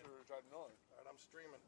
sure we tried annoying. All right, I'm streaming.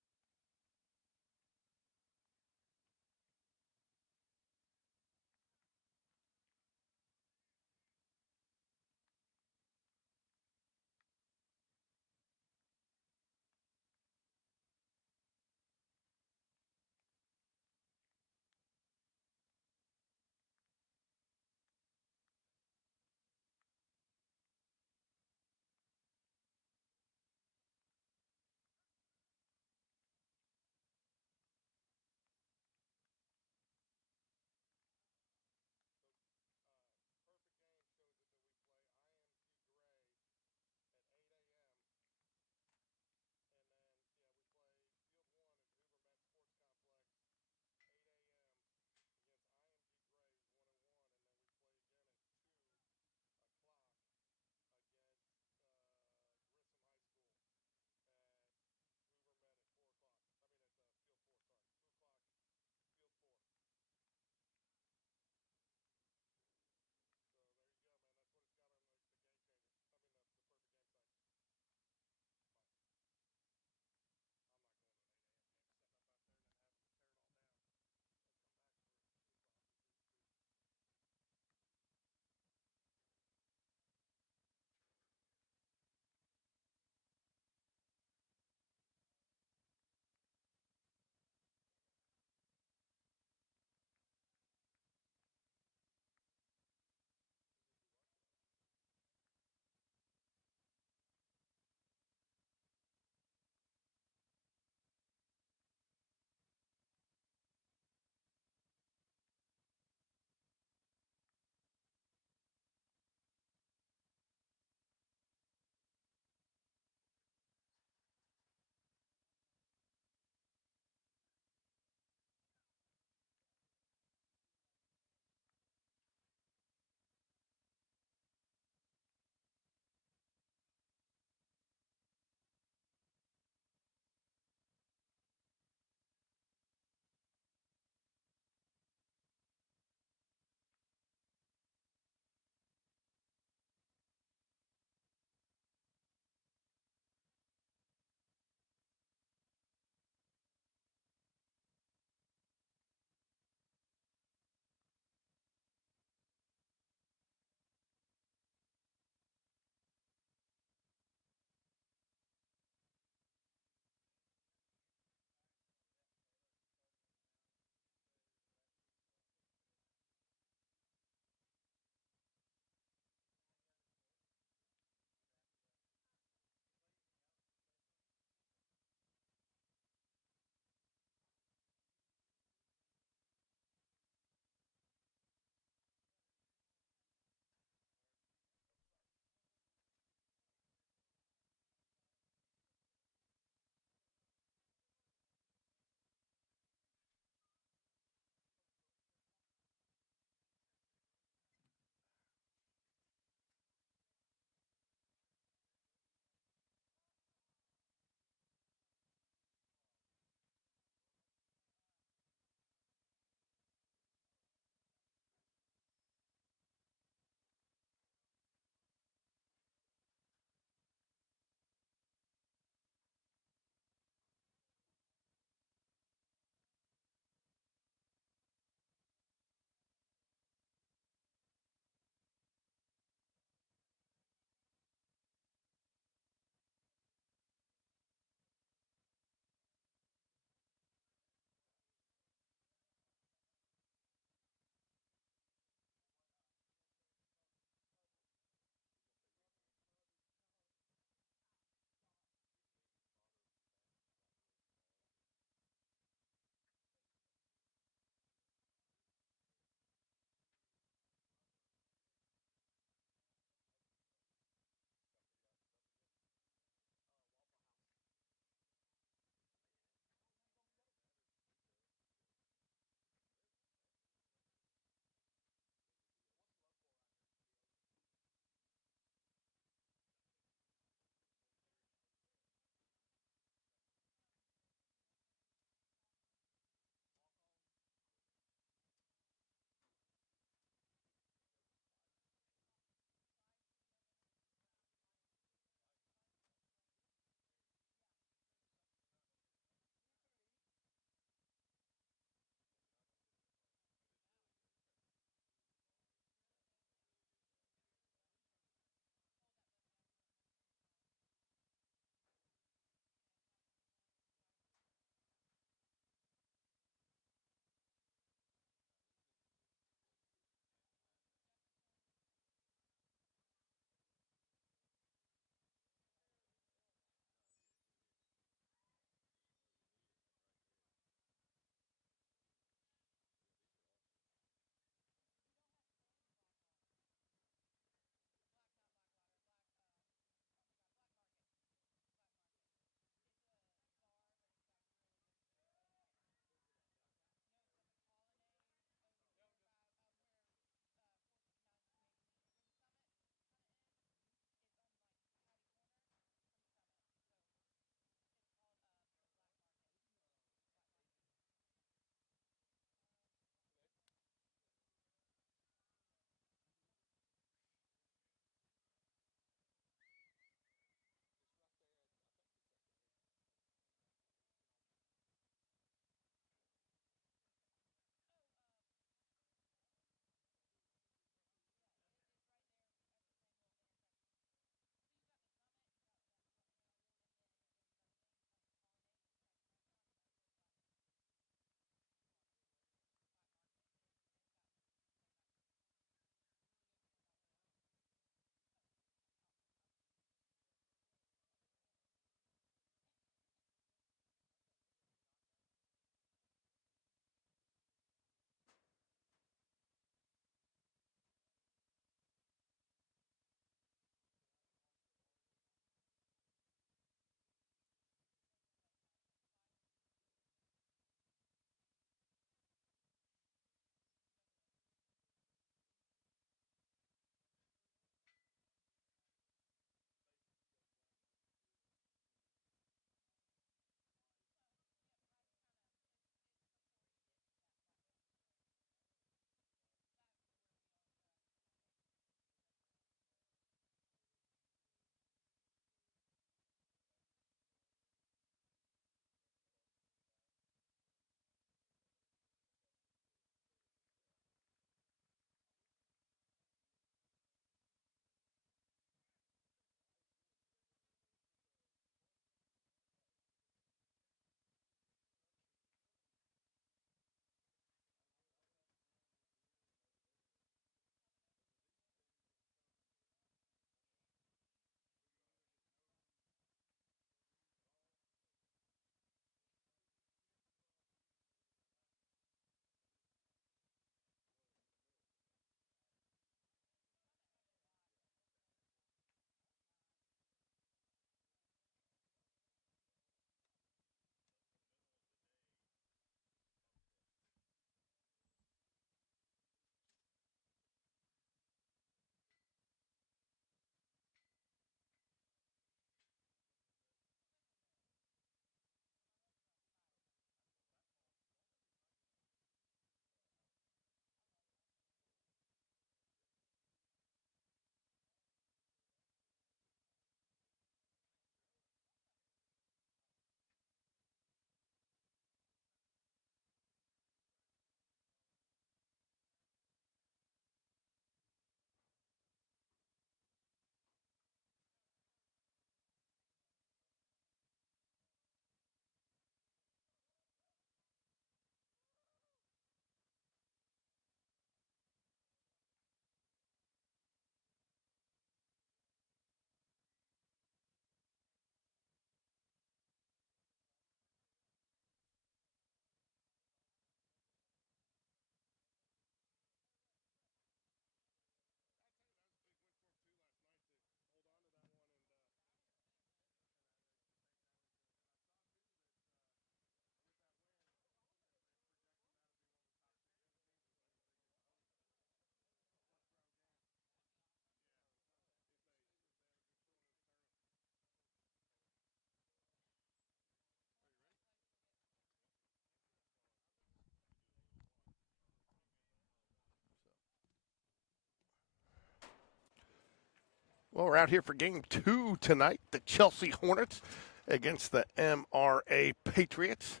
Well, we're out here for game 2 tonight. The Chelsea Hornets against the MRA Patriots.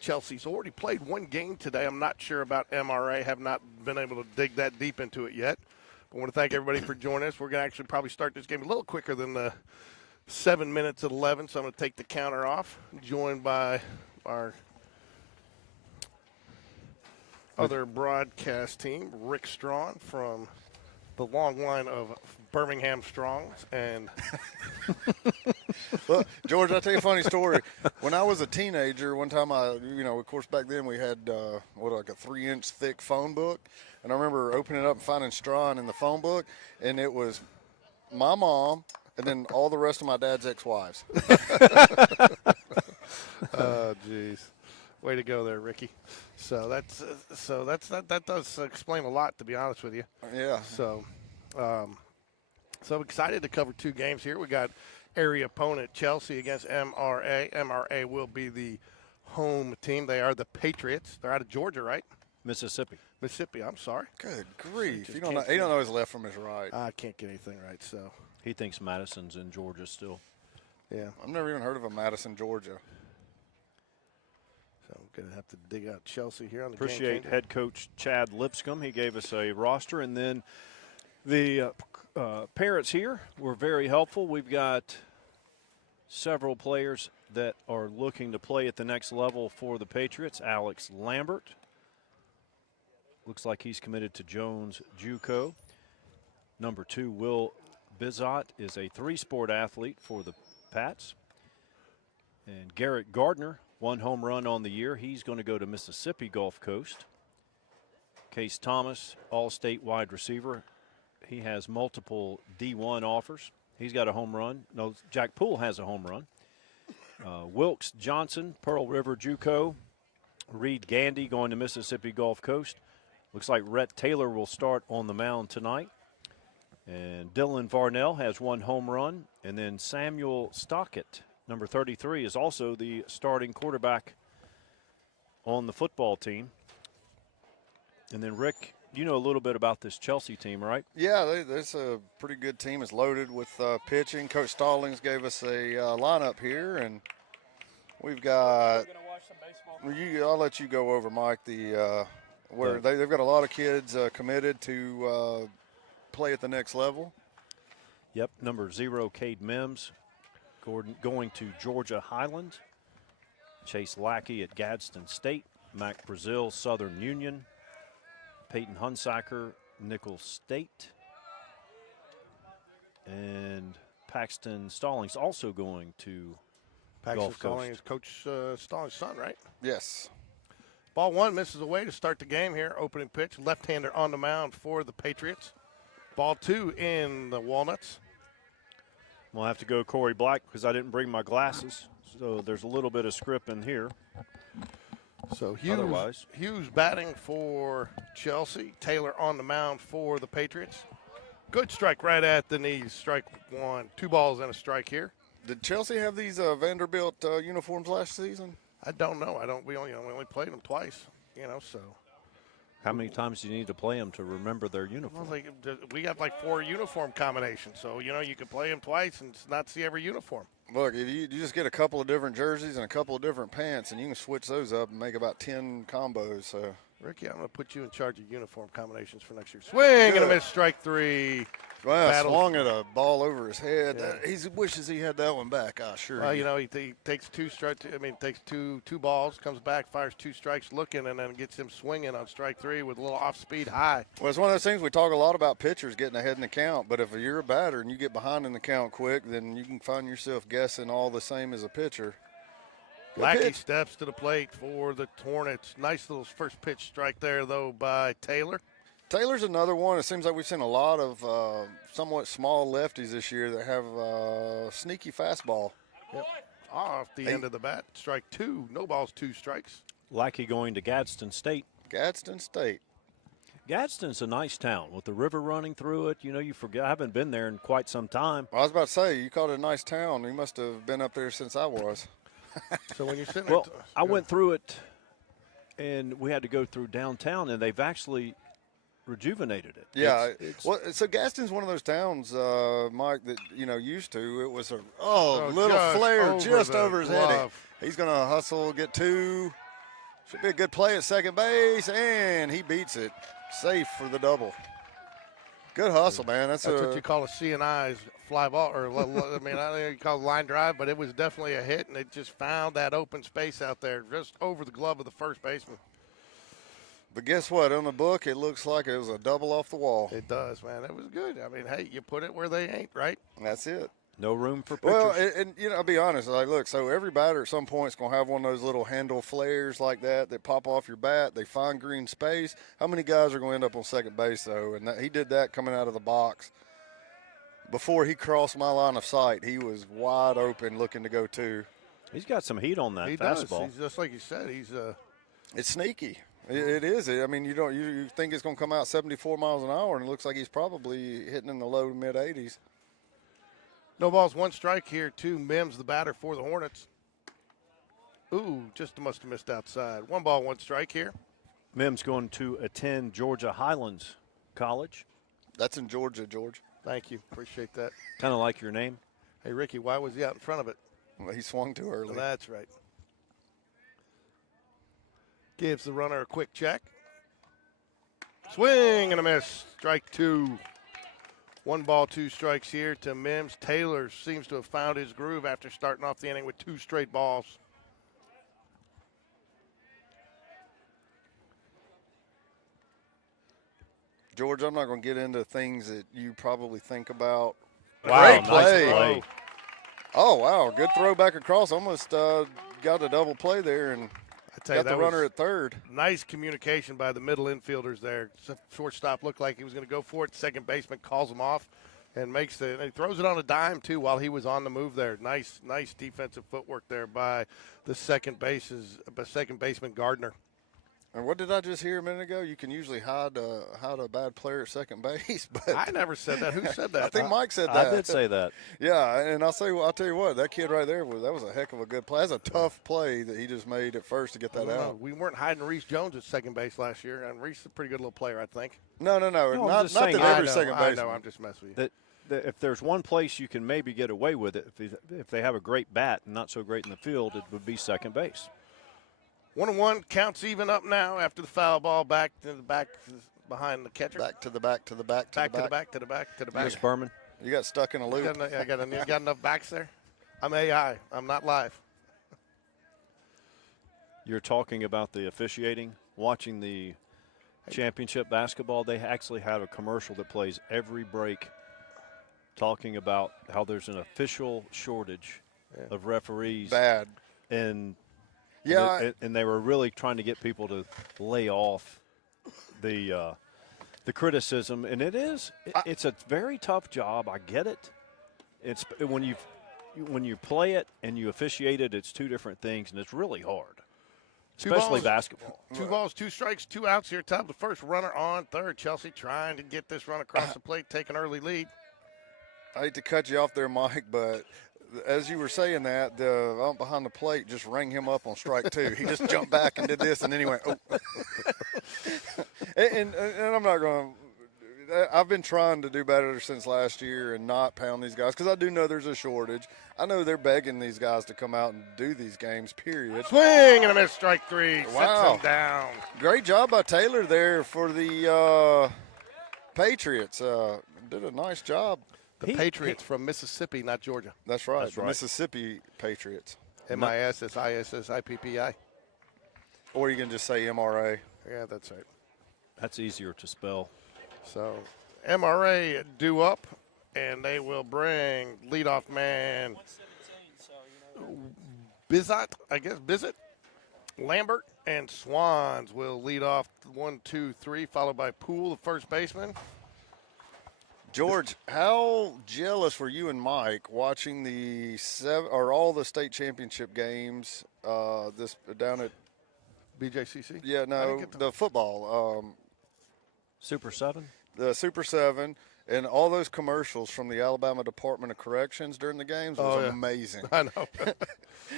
Chelsea's already played one game today. I'm not sure about MRA. Have not been able to dig that deep into it yet. But I want to thank everybody for joining us. We're going to actually probably start this game a little quicker than the 7 minutes at 11, so I'm going to take the counter off. Joined by our other broadcast team, Rick Strawn from the long line of Birmingham Strongs. And Well, George, I'll tell you a funny story. When I was a teenager, one time of course, back then we had, like a 3-inch thick phone book. And I remember opening it up and finding Strawn in the phone book, and it was my mom and then all the rest of my dad's ex-wives. oh, jeez. Way to go there, Ricky. So that does explain a lot, to be honest with you. Yeah. So I'm excited to cover 2 games here. We got area opponent Chelsea against MRA. MRA will be the home team. They are the Patriots. They're out of Georgia, right? Mississippi. Mississippi. I'm sorry. Good grief. Just He don't know his left from his right. I can't get anything right. So He thinks Madison's in Georgia still. yeah. I've never even heard of a Madison, Georgia. So I'm gonna have to dig out Chelsea here on the Appreciate game. head coach Chad Lipscomb. He gave us a roster, and then the parents here were very helpful. We've got several players that are looking to play at the next level for the Patriots. Alex Lambert looks like he's committed to Jones JUCO. Number 2, Will Bizot is a 3-sport athlete for the Pats. And Garrett Gardner, 1 home run on the year. He's going to go to Mississippi Gulf Coast. Case Thomas, all-state wide receiver. He has multiple D1 offers. He's got a home run. No, Jack Poole has a home run. Wilkes Johnson, Pearl River JUCO. Reed Gandy going to Mississippi Gulf Coast. Looks like Rhett Taylor will start on the mound tonight. And Dylan Varnell has 1 home run. And then Samuel Stockett, number 33, is also the starting quarterback on the football team. And then, Rick, you know a little bit about this Chelsea team, right? Yeah, there's a pretty good team. It's loaded with pitching. Coach Stallings gave us a lineup here, and we've got – I'll let you go over, Mike, where they've got a lot of kids committed to play at the next level. Yep, number 0, Cade Mims, going to Georgia Highland. Chase Lackey at Gadsden State. Mac Brazil, Southern Union. Peyton Hunsaker, Nicholls State. And Paxton Stallings also going to Gulf Stallings, Coast. Coach Stallings' son, right? Yes. Ball 1 misses away to start the game here. Opening pitch, left-hander on the mound for the Patriots. Ball 2 in the Walnuts. We'll have to go Corey Black because I didn't bring my glasses. So there's a little bit of script in here. So Hughes batting for Chelsea. Taylor on the mound for the Patriots. Good strike right at the knees. Strike 1. 2 balls and a strike here. Did Chelsea have these Vanderbilt uniforms last season? I don't know. We only played them twice. So. How many times do you need to play them to remember their uniform? Well, we got like 4 uniform combinations, so you can play them twice and not see every uniform. Look, if you just get a couple of different jerseys and a couple of different pants, and you can switch those up and make about 10 combos. So, Ricky, I'm going to put you in charge of uniform combinations for next year. Swing and a miss, strike 3. Well, swung at a ball over his head. Yeah. He wishes he had that one back. Sure. Well, he takes 2 strikes. Takes two balls, comes back, fires 2 strikes, looking, and then gets him swinging on strike 3 with a little off-speed high. Well, it's one of those things we talk a lot about pitchers getting ahead in the count, but if you're a batter and you get behind in the count quick, then you can find yourself guessing all the same as a pitcher. Lackey steps to the plate for the Hornets. Nice little first pitch strike there, though, by Taylor. Taylor's another one. It seems like we've seen a lot of somewhat small lefties this year that have sneaky fastball. Yep. Off the end of the bat. Strike 2. No balls, 2 strikes. Lackey going to Gadsden State. Gadsden State. Gadsden's a nice town with the river running through it. You forget. I haven't been there in quite some time. Well, I was about to say, you called it a nice town. You must have been up there since I was. So when you're sitting well, I went through it, and we had to go through downtown, and they've actually rejuvenated it. Yeah. It's Well, so Gaston's one of those towns, Mike, that used to. It was a little just flare over just the over his head. glove. He's going to hustle, get 2. Should be a good play at second base, and he beats it. Safe for the double. Good hustle, man. That's what you call a C&I's fly ball, or I don't know you call it line drive, but it was definitely a hit, and it just found that open space out there just over the glove of the first baseman. But guess what? On the book, it looks like it was a double off the wall. It does, man. It was good. I mean, hey, you put it where they ain't, right? That's it. no room for pitchers. Well, and I'll be honest. Like, look, so every batter at some point is going to have one of those little handle flares like that pop off your bat. They find green space. How many guys are going to end up on second base, though? And he did that coming out of the box. Before he crossed my line of sight, he was wide open looking to go 2. He's got some heat on that He fastball. does. He's just like you said. It's sneaky. It is. I mean, you think it's going to come out 74 miles an hour, and it looks like he's probably hitting in the low to mid 80s. No balls, 1 strike here to Mims, the batter for the Hornets. Ooh, just must have missed outside. 1 ball, 1 strike here. Mims going to attend Georgia Highlands College. That's in Georgia, George. Thank you. Appreciate that. Kind of like your name. Hey, Ricky, why was he out in front of it? Well, he swung too early. That's right. Gives the runner a quick check. Swing and a miss. Strike 2. 1 ball, 2 strikes here to Mims. Taylor seems to have found his groove after starting off the inning with 2 straight balls. George, I'm not going to get into things that you probably think about. Wow, Great play. nice play. Oh, wow. Good throw back across. Almost got a double play there and tell you, got the runner at third. Nice communication by the middle infielders there. Shortstop looked like he was going to go for it. Second baseman calls him off and and he throws it on a dime, too, while he was on the move there. Nice defensive footwork there by the second baseman Gardner. And what did I just hear a minute ago? You can usually hide a bad player at second base, but I never said that. Who said that? I think Mike said that. I did say that. Yeah, and I'll tell you what, that kid right there that was a heck of a good play. That's a tough play that he just made at first to get that out. We weren't hiding Reese Jones at second base last year, and Reese is a pretty good little player, I think. No, I'm not just that saying, every second baseman. I know, I'm just messing with you. That if there's one place you can maybe get away with it, if they have a great bat and not so great in the field, it would be second base. 1-1, counts even up now after the foul ball back behind the catcher. Back to the back. Miss Berman. You got stuck in a loop. I got enough backs there. I'm AI. I'm not live. You're talking about the officiating, watching the championship basketball. They actually have a commercial that plays every break talking about how there's an official shortage of referees. Bad. And yeah, and they were really trying to get people to lay off the criticism, and it's a very tough job. I get it. It's when you play it and you officiate it, it's 2 different things, and it's really hard, especially basketball. 2 balls, 2 strikes, 2 outs here. Top of the first, runner on third. Chelsea trying to get this run across the plate, take an early lead. I hate to cut you off there, Mike, but as you were saying that, the ump behind the plate just rang him up on strike 2. He just jumped back and did this, and then he went, oh. and I'm not going to – I've been trying to do better since last year and not pound these guys because I do know there's a shortage. I know they're begging these guys to come out and do these games, period. Swing and a miss, strike 3. Wow. Sets him down. Great job by Taylor there for the Patriots. Did a nice job. The Patriots from Mississippi, not Georgia. That's right. The Mississippi Patriots. MISSISSIPPI. Or you can just say MRA. Yeah, that's right. That's easier to spell. So MRA due up, and they will bring leadoff man Bizot, Lambert, and Swans will lead off 1, 2, 3, followed by Poole, the first baseman. George, how jealous were you and Mike watching all the state championship games down at BJCC? Yeah, no, the football. Super 7? The Super 7 and all those commercials from the Alabama Department of Corrections during the games was amazing. I know.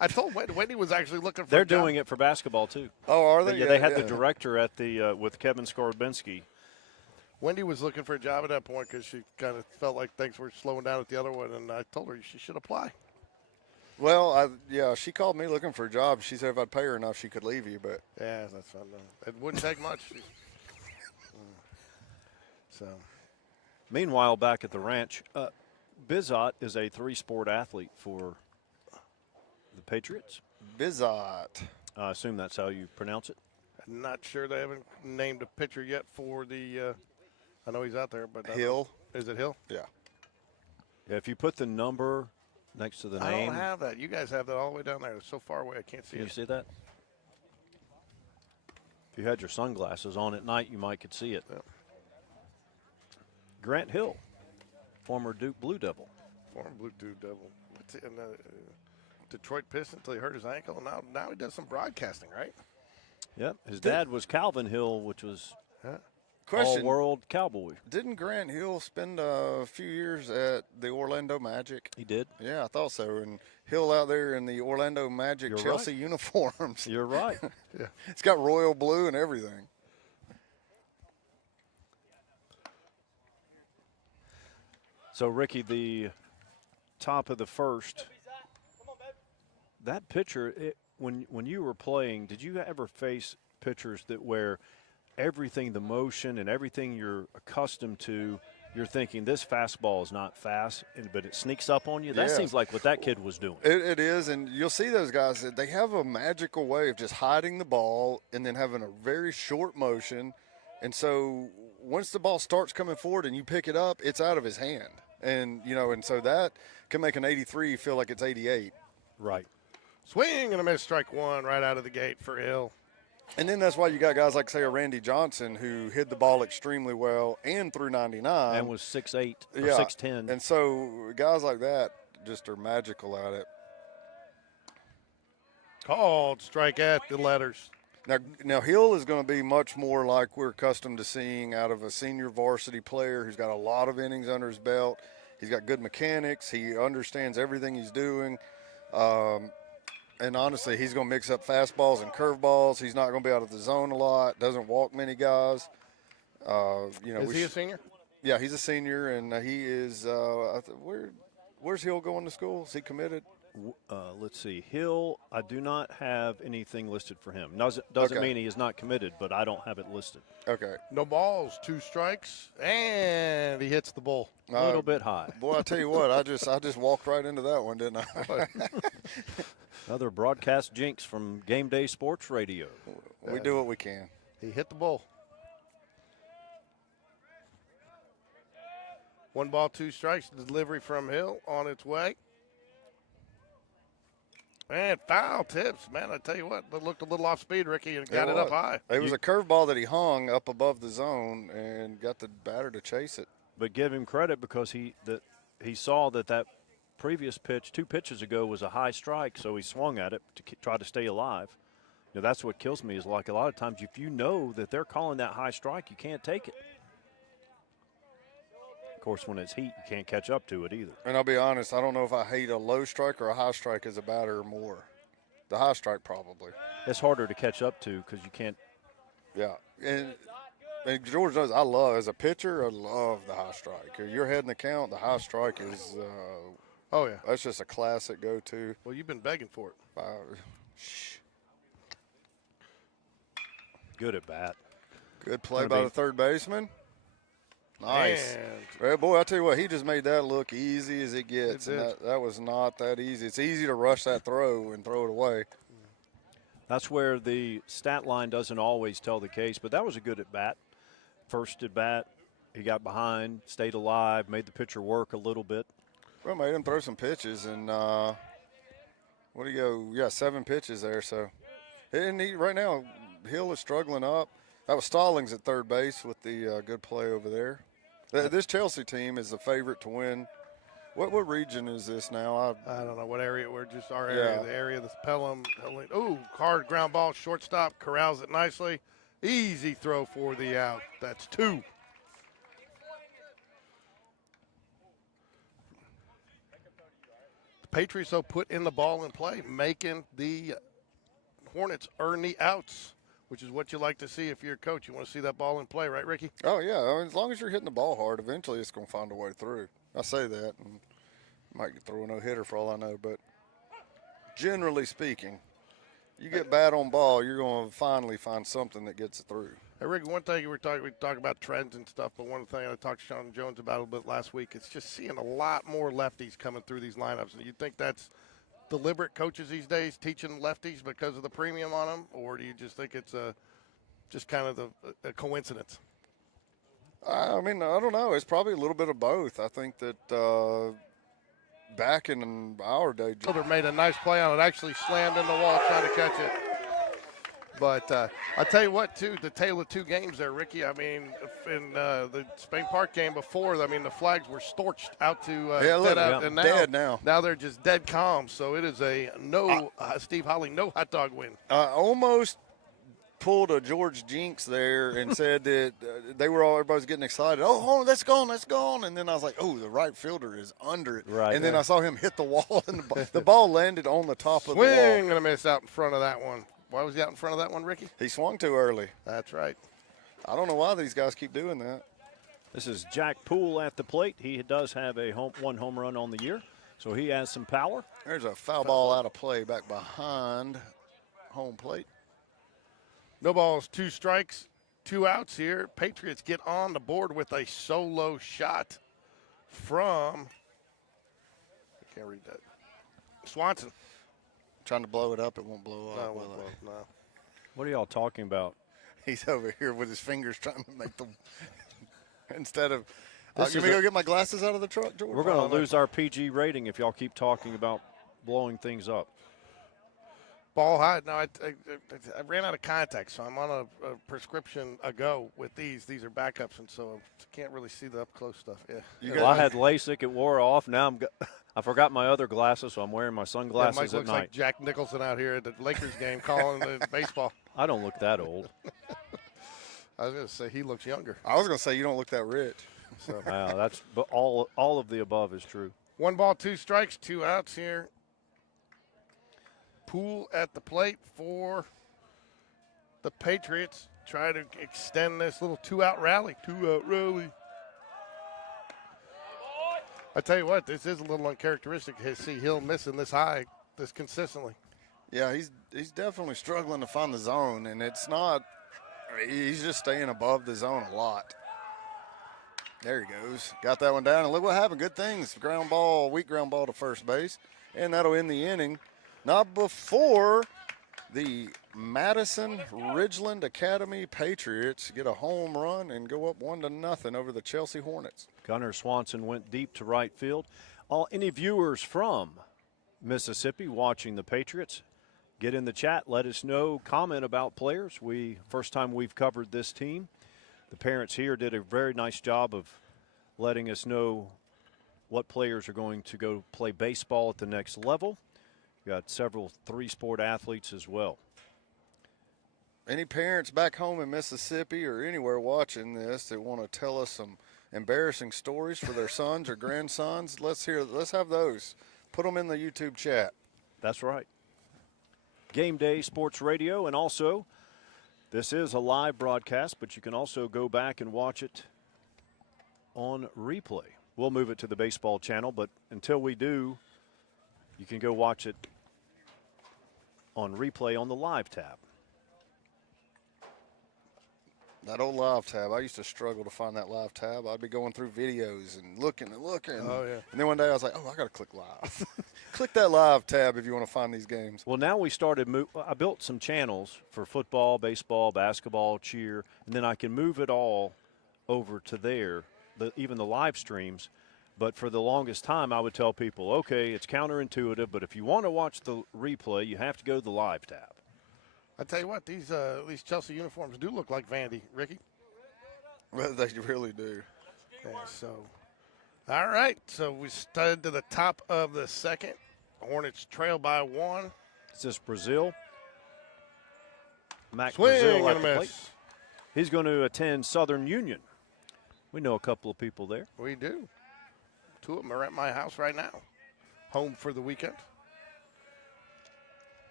I told Wendy was actually looking for They're doing it for basketball, too. Oh, are they? Yeah, they had the director at the with Kevin Skorobinski Wendy was looking for a job at that point because she kind of felt like things were slowing down at the other one, and I told her she should apply. Well, she called me looking for a job. She said if I'd pay her enough, she could leave you. But yeah, that's fine. It wouldn't take much. So, meanwhile, back at the ranch, Bizot is a three-sport athlete for the Patriots. Bizot. I assume that's how you pronounce it. I'm not sure they haven't named a pitcher yet for the. I know he's out there, but Hill. Is it Hill? Yeah. Yeah, if you put the number next to the I name. don't have that. You guys have that all the way down there. It's so far away, I can't see Can it. you see that? If you had your sunglasses on at night, you might could see it. Yep. Grant Hill, former Duke Blue Devil. Former Blue Devil. In the Detroit Pistons until he hurt his ankle, and now he does some broadcasting, right? Yep. His dad was Calvin Hill, which was Question. all-world cowboy. Didn't Grant Hill spend a few years at the Orlando Magic? He did. Yeah, I thought so. And Hill out there in the Orlando Magic You're Chelsea right. uniforms. You're right. Yeah. It's got royal blue and everything. So, Ricky, the top of the first, that pitcher, when you were playing, did you ever face pitchers that where everything, the motion and everything you're accustomed to, you're thinking this fastball is not fast, but it sneaks up on you? That Yeah. seems like what that kid was doing. It is, and you'll see those guys, they have a magical way of just hiding the ball and then having a very short motion. And so once the ball starts coming forward and you pick it up, it's out of his hand. And, and so that can make an 83 feel like it's 88. Right. Swing and a miss, strike one right out of the gate for Hill. And then that's why you got guys like, say, a Randy Johnson who hid the ball extremely well and threw 99. And was 6'8", or Yeah. 6'10". And so guys like that just are magical at it. Called strike at the letters. Now Hill is going to be much more like we're accustomed to seeing out of a senior varsity player who's got a lot of innings under his belt. He's got good mechanics. He understands everything he's doing. And honestly, he's going to mix up fastballs and curveballs. He's not going to be out of the zone a lot. Doesn't walk many guys. Is he a senior? Yeah, he's a senior, and he is. Where's Hill going to school? Is he committed? Let's see. Hill, I do not have anything listed for him. Doesn't Okay. mean he is not committed, but I don't have it listed. Okay. No balls, 2 strikes, and he hits the bull. A little bit high. Boy, I tell you what, I just walked right into that one, didn't I? Another broadcast jinx from Game Day Sports Radio. We do what we can. He hit the bull. 1 ball, 2 strikes. Delivery from Hill on its way. And foul tips. Man, I tell you what, that looked a little off speed, Ricky, and got it up high. It was a curveball that he hung up above the zone and got the batter to chase it. But give him credit because he saw that previous pitch 2 pitches ago was a high strike, so he swung at it to try to stay alive. That's what kills me is like a lot of times if you know that they're calling that high strike, you can't take it. Of course, when it's heat, you can't catch up to it either. And I'll be honest, I don't know if I hate a low strike or a high strike as a batter more. The high strike probably. It's harder to catch up to because you can't. Yeah. And George knows as a pitcher, I love the high strike. If you're heading the count, the high strike is, Oh, yeah. that's just a classic go-to. Well, you've been begging for it. Good at bat. Good play by the third baseman. Nice. And Well, boy, I tell you what, he just made that look easy as it gets. It And did. that was not that easy. It's easy to rush that throw and throw it away. That's where the stat line doesn't always tell the case, but that was a good at bat. First at bat, he got behind, stayed alive, made the pitcher work a little bit. Well, made him throw some pitches, and what do you go? Yeah, 7 pitches there. So, and right now, Hill is struggling up. That was Stallings at third base with the good play over there. This Chelsea team is the favorite to win. What region is this now? I don't know what area. We're just our area, Yeah. the area that's Pelham. Ooh, hard ground ball, shortstop, corrals it nicely. Easy throw for the out. That's 2. The Patriots, though, put in the ball in play, making the Hornets earn the outs which is what you like to see if you're a coach. You want to see that ball in play, right, Ricky? Oh, yeah. I mean, as long as you're hitting the ball hard, eventually it's going to find a way through. I say that, and might throw a no-hitter for all I know, but generally speaking, you get bad on ball, you're going to finally find something that gets it through. Hey, Rick, one thing we talk about trends and stuff, but one thing I talked to Sean Jones about a little bit last week, it's just seeing a lot more lefties coming through these lineups. Do you think that's deliberate coaches these days teaching lefties because of the premium on them, or do you just think it's just kind of a coincidence? I mean, I don't know. It's probably a little bit of both. I think that back in our day, Gilbert made a nice play on it, actually slammed in the wall trying to catch it. But I'll tell you what, too, the tale of two games there, Ricky. I mean, in the Spain Park game before, I mean, the flags were storched out to dead out. And dead now. Now they're just dead calm. So it is a Steve Holly, no hot dog win. Almost pulled a George Jinx there and said that everybody's getting excited. Oh, that's gone, that's gone. And then I was like, oh, the right fielder is under it. Right. And then I saw him hit the wall, and the ball landed on the top of the wall. Swing and a miss out in front of that one. Why was he out in front of that one, Ricky? He swung too early. That's right. I don't know why these guys keep doing that. This is Jack Poole at the plate. He does have one home run on the year, so he has some power. There's a foul ball out of play back behind home plate. No balls, 2 strikes, 2 outs here. Patriots get on the board with a solo shot from, I can't read that, Swanson. Trying to blow it up, it won't blow up. No, it won't blow, no. What are y'all talking about? He's over here with his fingers trying to make them instead of. This Can is we go a- get my glasses out of the truck, George? We're going to lose our PG rating if y'all keep talking about blowing things up. Ball high. No, I ran out of contacts, so I'm on a prescription ago with these. These are backups, and so I can't really see the up-close stuff. Yeah. Well, I had LASIK. It wore off. Now I forgot my other glasses, so I'm wearing my Mike sunglasses at looks night. like Jack Nicholson out here at the Lakers game calling the baseball. I don't look that old. I was going to say he looks younger. I was going to say you don't look that rich. So But all of the above is true. 1 ball, 2 strikes, 2 outs here. Poole at the plate for the Patriots. Try to extend this little 2-out rally. 2-out rally. I tell you what, this is a little uncharacteristic to see Hill missing this high this consistently. Yeah, he's definitely struggling to find the zone, and it's not. He's just staying above the zone a lot. There he goes. Got that one down, and look what happened. Good things. Ground ball, weak ground ball to first base, and that'll end the inning. Not before the Madison-Ridgeland Academy Patriots get a home run and go up 1-0 over the Chelsea Hornets. Gunnar Swanson went deep to right field. Any viewers from Mississippi watching the Patriots, get in the chat. Let us know. Comment about players. First time we've covered this team. The parents here did a very nice job of letting us know what players are going to go play baseball at the next level. Got several 3-sport athletes as well. Any parents back home in Mississippi or anywhere watching this that want to tell us some embarrassing stories for their sons or grandsons, let's have those. Put them in the YouTube chat. That's right. Game Day Sports Radio, and also this is a live broadcast, but you can also go back and watch it on replay. We'll move it to the baseball channel, but until we do, you can go watch it on replay on the live tab. That old live tab, I used to struggle to find that live tab. I'd be going through videos and looking. Oh, yeah. And then one day I was like, oh, I got to click live. Click that live tab if you want to find these games. Well, now we started I built some channels for football, baseball, basketball, cheer, and then I can move it all over to there, even the live streams. But for the longest time, I would tell people, okay, it's counterintuitive, but if you want to watch the replay, you have to go to the live tab. I tell you what, these Chelsea uniforms do look like Vandy, Ricky. Well, they really do. Yeah, so, all right. So we started to the top of the second. Hornets trail by 1. Is this Brazil? Mac Swing Brazil and at a the plate. miss. He's going to attend Southern Union. We know a couple of people there. We do. 2 of them are at my house right now. Home for the weekend.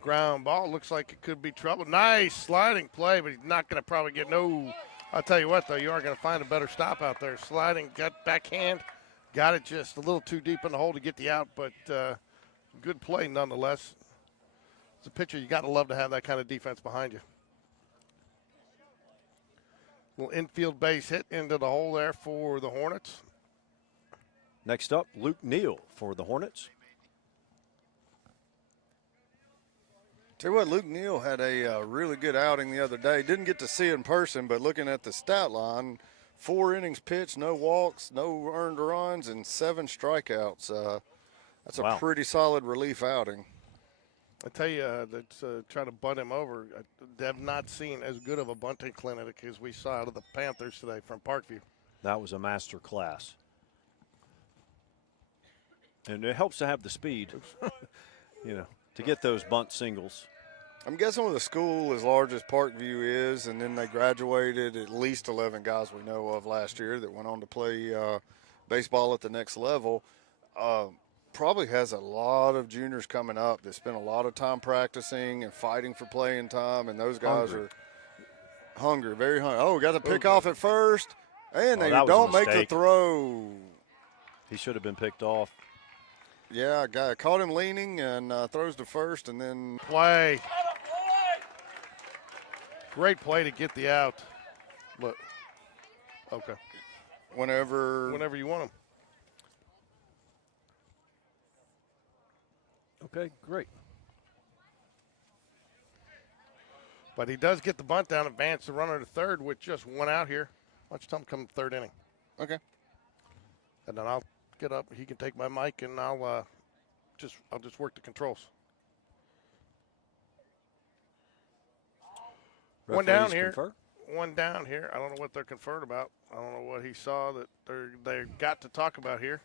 Ground ball. Looks like it could be trouble. Nice sliding play, but he's not going to probably get no. I'll tell you what, though, you are going to find a better stop out there. Sliding, got backhand, got it just a little too deep in the hole to get the out, but good play nonetheless. As a pitcher, you got to love to have that kind of defense behind you. Little infield base hit into the hole there for the Hornets. Next up, Luke Neal for the Hornets. Tell you what, Luke Neal had a really good outing the other day. Didn't get to see it in person, but looking at the stat line, 4 innings pitched, no walks, no earned runs, and 7 strikeouts. That's a pretty solid relief outing. I tell you, that's trying to bunt him over. I have not seen as good of a bunting clinic as we saw out of the Panthers today from Parkview. That was a master class. And it helps to have the speed, to get those bunt singles. I'm guessing with a school as large as Parkview is, and then they graduated at least 11 guys we know of last year that went on to play baseball at the next level, probably has a lot of juniors coming up that spend a lot of time practicing and fighting for playing time, and those guys are hungry, very hungry. Oh, got to pick off at first, and they don't make the throw. He should have been picked off. Yeah, guy caught him leaning and throws to first, and then play. Great play to get the out. Look, okay. Whenever you want him. Okay, great. But he does get the bunt down, advance the runner to third with just 1 out here. Why don't you tell him to come third inning? Okay. And then I'll get up. He can take my mic, and I'll just work the controls. One down here. One down here. I don't know what they're conferring about. I don't know what he saw that they got to talk about here.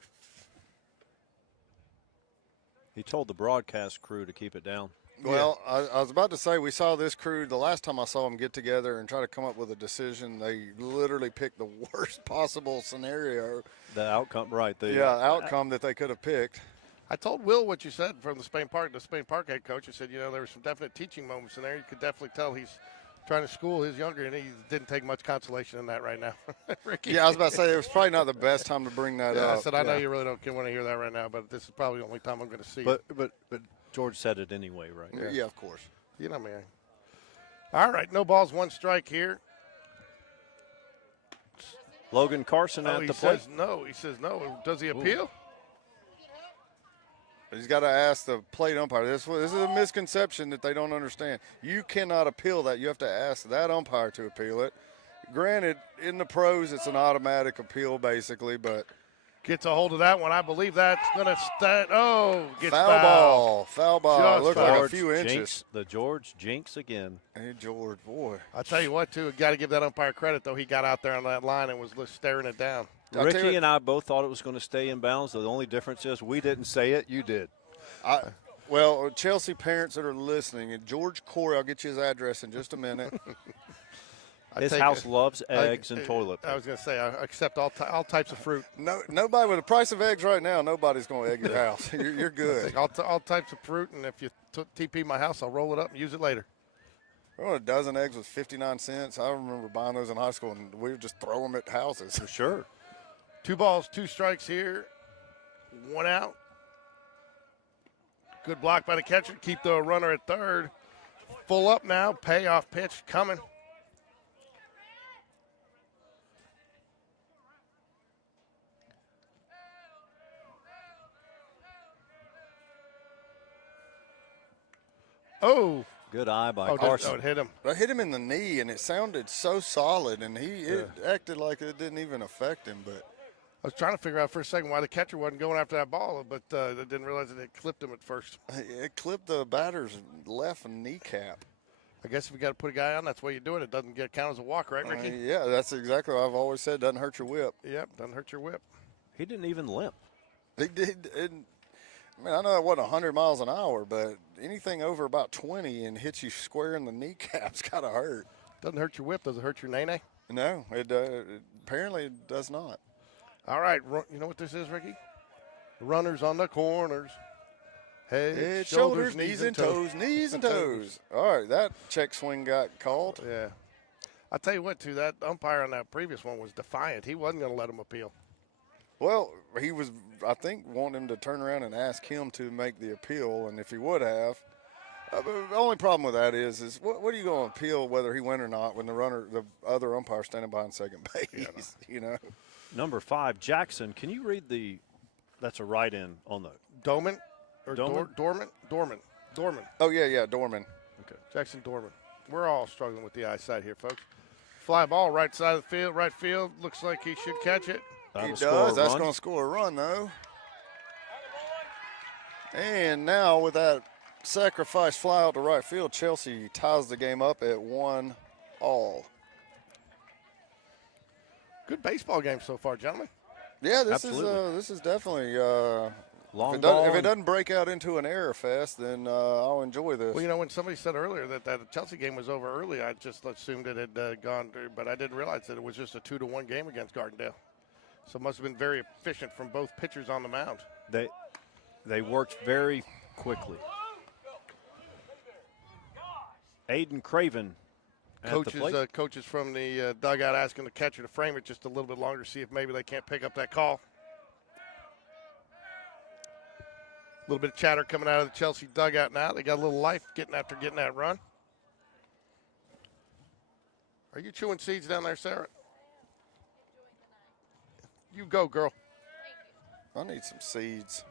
He told the broadcast crew to keep it down. Well, I was about to say we saw this crew the last time I saw them get together and try to come up with a decision. They literally picked the worst possible scenario. The outcome, right? Outcome that they could have picked. I told Will what you said from the Spain Park head coach. I said, there were some definite teaching moments in there. You could definitely tell he's trying to school his younger, and he didn't take much consolation in that right now. Ricky. Yeah, I was about to say it was probably not the best time to bring that up. I said, I know you really don't want to hear that right now, but this is probably the only time I'm going to see it. But George said it anyway, right? Yeah, of course. You know me. All right, no balls, 1 strike here. Logan Carson at the plate. He says no. Does he appeal? He's got to ask the plate umpire. This is a misconception that they don't understand. You cannot appeal that. You have to ask that umpire to appeal it. Granted, in the pros, it's an automatic appeal basically, but gets a hold of that one. I believe that's going to start. Oh, gets foul ball. Looked like a few inches. The George jinx again. Hey, George, boy. I'll tell you what, too. Got to give that umpire credit, though. He got out there on that line and was staring it down. Ricky and I both thought it was going to stay in bounds. The only difference is we didn't say it. You did. Well, Chelsea parents that are listening, and George Corey, I'll get you his address in just a minute. His house loves eggs and toilet paper. I was going to say, I accept all types of fruit. Nobody, with the price of eggs right now, nobody's going to egg your house. You're good. All types of fruit, and if you TP my house, I'll roll it up and use it later. Well, a dozen eggs was 59 cents. I remember buying those in high school, and we would just throw them at houses. For sure. 2 balls, 2 strikes here. 1 out. Good block by the catcher. Keep the runner at third. Full up now. Payoff pitch coming. Oh. Good eye by Carson. It hit him. I hit him in the knee, and it sounded so solid, and it acted like it didn't even affect him. But I was trying to figure out for a second why the catcher wasn't going after that ball, but I didn't realize that it clipped him at first. It clipped the batter's left kneecap. I guess if you got to put a guy on, that's why you do it. It doesn't count as a walk, right, Ricky? Yeah, that's exactly what I've always said. Doesn't hurt your whip. Yep, doesn't hurt your whip. He didn't even limp. He did. I mean, I know it wasn't 100 miles an hour, but anything over about 20 and hits you square in the kneecap's got to hurt. Doesn't hurt your whip. Does it hurt your nene? No, apparently it does not. All right, you know what this is, Ricky? Runners on the corners. Head, shoulders, knees and toes, knees and toes. All right, that check swing got called. Yeah. I'll tell you what, too, that umpire on that previous one was defiant. He wasn't going to let him appeal. Well, he was, I think, wanting him to turn around and ask him to make the appeal, and if he would have. The only problem with that is what are you going to appeal whether he win or not when the other umpire standing behind second base, you know? Number 5, Jackson. Can you read that's a write-in on the. Dorman? Or Dorman? Dorman. Oh, yeah, Dorman. Okay. Jackson Dorman. We're all struggling with the eyesight here, folks. Fly ball, right side of the field, right field. Looks like he should catch it. He does. That's going to score a run, though. And now with that sacrifice fly out to right field, Chelsea ties the game up at 1-all. Good baseball game so far, gentlemen. Yeah, this is definitely long if it doesn't break out into an error fest, then I'll enjoy this. Well, you know, when somebody said earlier that Chelsea game was over early, I just assumed it had gone, but I didn't realize that it was just a 2-1 game against Gardendale. So it must have been very efficient from both pitchers on the mound. They worked very quickly. Aiden Craven at the plate. Coaches from the dugout asking the catcher to frame it just a little bit longer, see if maybe they can't pick up that call. A little bit of chatter coming out of the Chelsea dugout now. They got a little life getting that run. Are you chewing seeds down there, Sarah? You go, girl. I need some seeds.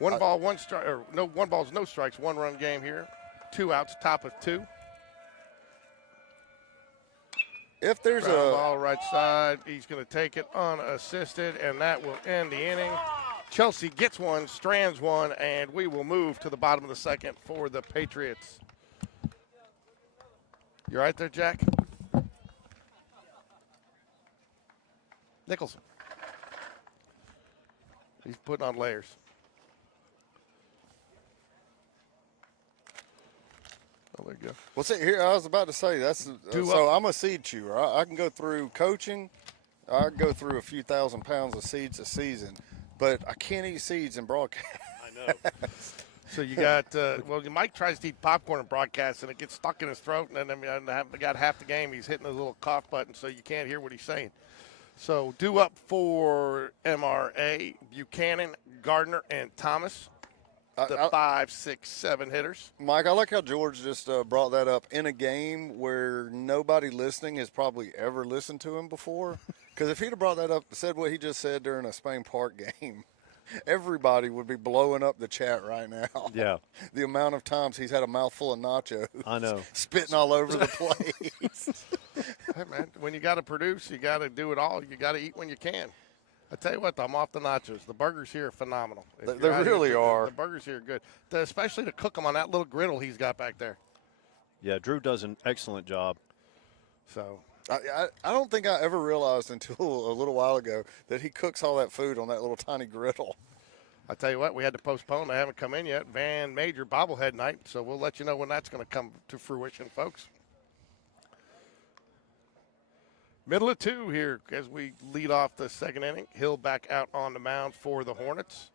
One ball, one strike, or no, 1 ball's no strikes, 1-run game here. 2 outs, top of 2. If there's Ground ball right side, he's going to take it unassisted, and that will end the inning. Chelsea gets one, strands one, and we will move to the bottom of the second for the Patriots. You right there, Jack? Nicholson. He's putting on layers. Oh, there you go. Well, see, here I was about to say I'm a seed chewer. I can go through coaching. I can go through a few thousand pounds of seeds a season, but I can't eat seeds in broadcast. I know. So you got Mike tries to eat popcorn in broadcast, and it gets stuck in his throat, and then got half the game he's hitting his little cough button, so you can't hear what he's saying. So due up for MRA, Buchanan, Gardner, and Thomas, the 5, 6, 7 hitters. Mike, I like how George just brought that up in a game where nobody listening has probably ever listened to him before. Because if he'd have brought that up, said what he just said during a Spain Park game, everybody would be blowing up the chat right now. Yeah. The amount of times he's had a mouthful of nachos. I know. Spitting all over the place. Hey, man, when you got to produce, you got to do it all. You got to eat when you can. I tell you what, though, I'm off the nachos. The burgers here are phenomenal. They really are. The burgers here are good, especially to cook them on that little griddle he's got back there. Yeah, Drew does an excellent job. So I don't think I ever realized until a little while ago that he cooks all that food on that little tiny griddle. I tell you what, we had to postpone. They haven't come in yet. Van Major bobblehead night, so we'll let you know when that's going to come to fruition, folks. Middle of 2 here as we lead off the second inning. Hill back out on the mound for the Hornets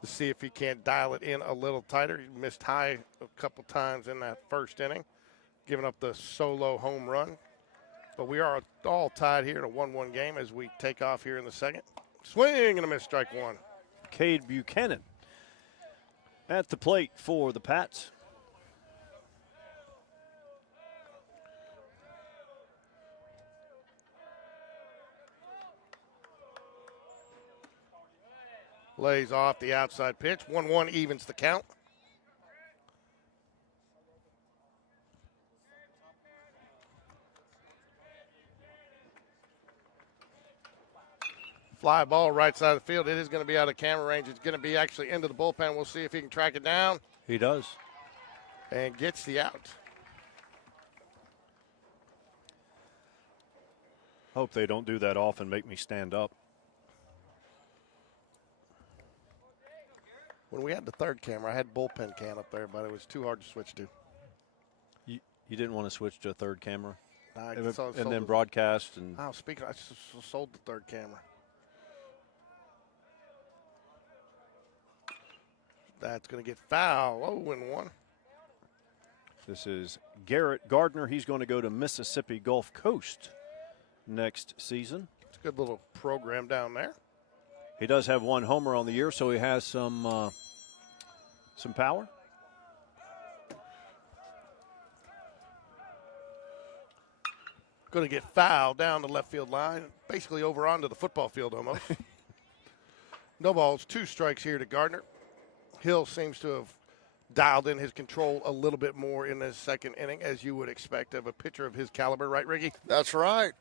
to see if he can't dial it in a little tighter. He missed high a couple times in that first inning, giving up the solo home run. But we are all tied here in a 1-1 game as we take off here in the second. Swing and a miss, strike 1. Cade Buchanan at the plate for the Pats. Lays off the outside pitch. 1-1 evens the count. Fly ball right side of the field. It is going to be out of camera range. It's going to be actually into the bullpen. We'll see if he can track it down. He does. And gets the out. Hope they don't do that often, make me stand up. When we had the third camera, I had bullpen cam up there, but it was too hard to switch to. You didn't want to switch to a third camera? And then broadcast? And oh, speaking, I sold the third camera. That's going to get foul. 0-1. This is Garrett Gardner. He's going to go to Mississippi Gulf Coast next season. It's a good little program down there. He does have 1 homer on the year, so he has some power. Going to get fouled down the left field line, basically over onto the football field almost. No balls, 2 strikes here to Gardner. Hill seems to have dialed in his control a little bit more in this second inning, as you would expect of a pitcher of his caliber, right, Ricky? That's right.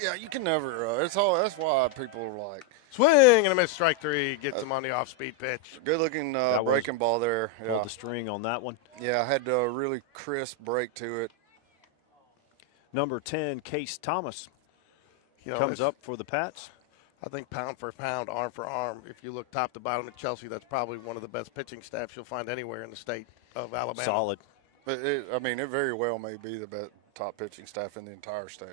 Yeah, you can never. That's why people are like swing and a miss, strike 3. Gets him on the off-speed pitch. Good-looking breaking ball there. Pulled the string on that one. Yeah, had a really crisp break to it. Number 10, Case Thomas, You know, comes up for the Pats. I think pound for pound, arm for arm, if you look top to bottom at Chelsea, that's probably one of the best pitching staffs you'll find anywhere in the state of Alabama. Solid. But it very well may be the best top pitching staff in the entire state.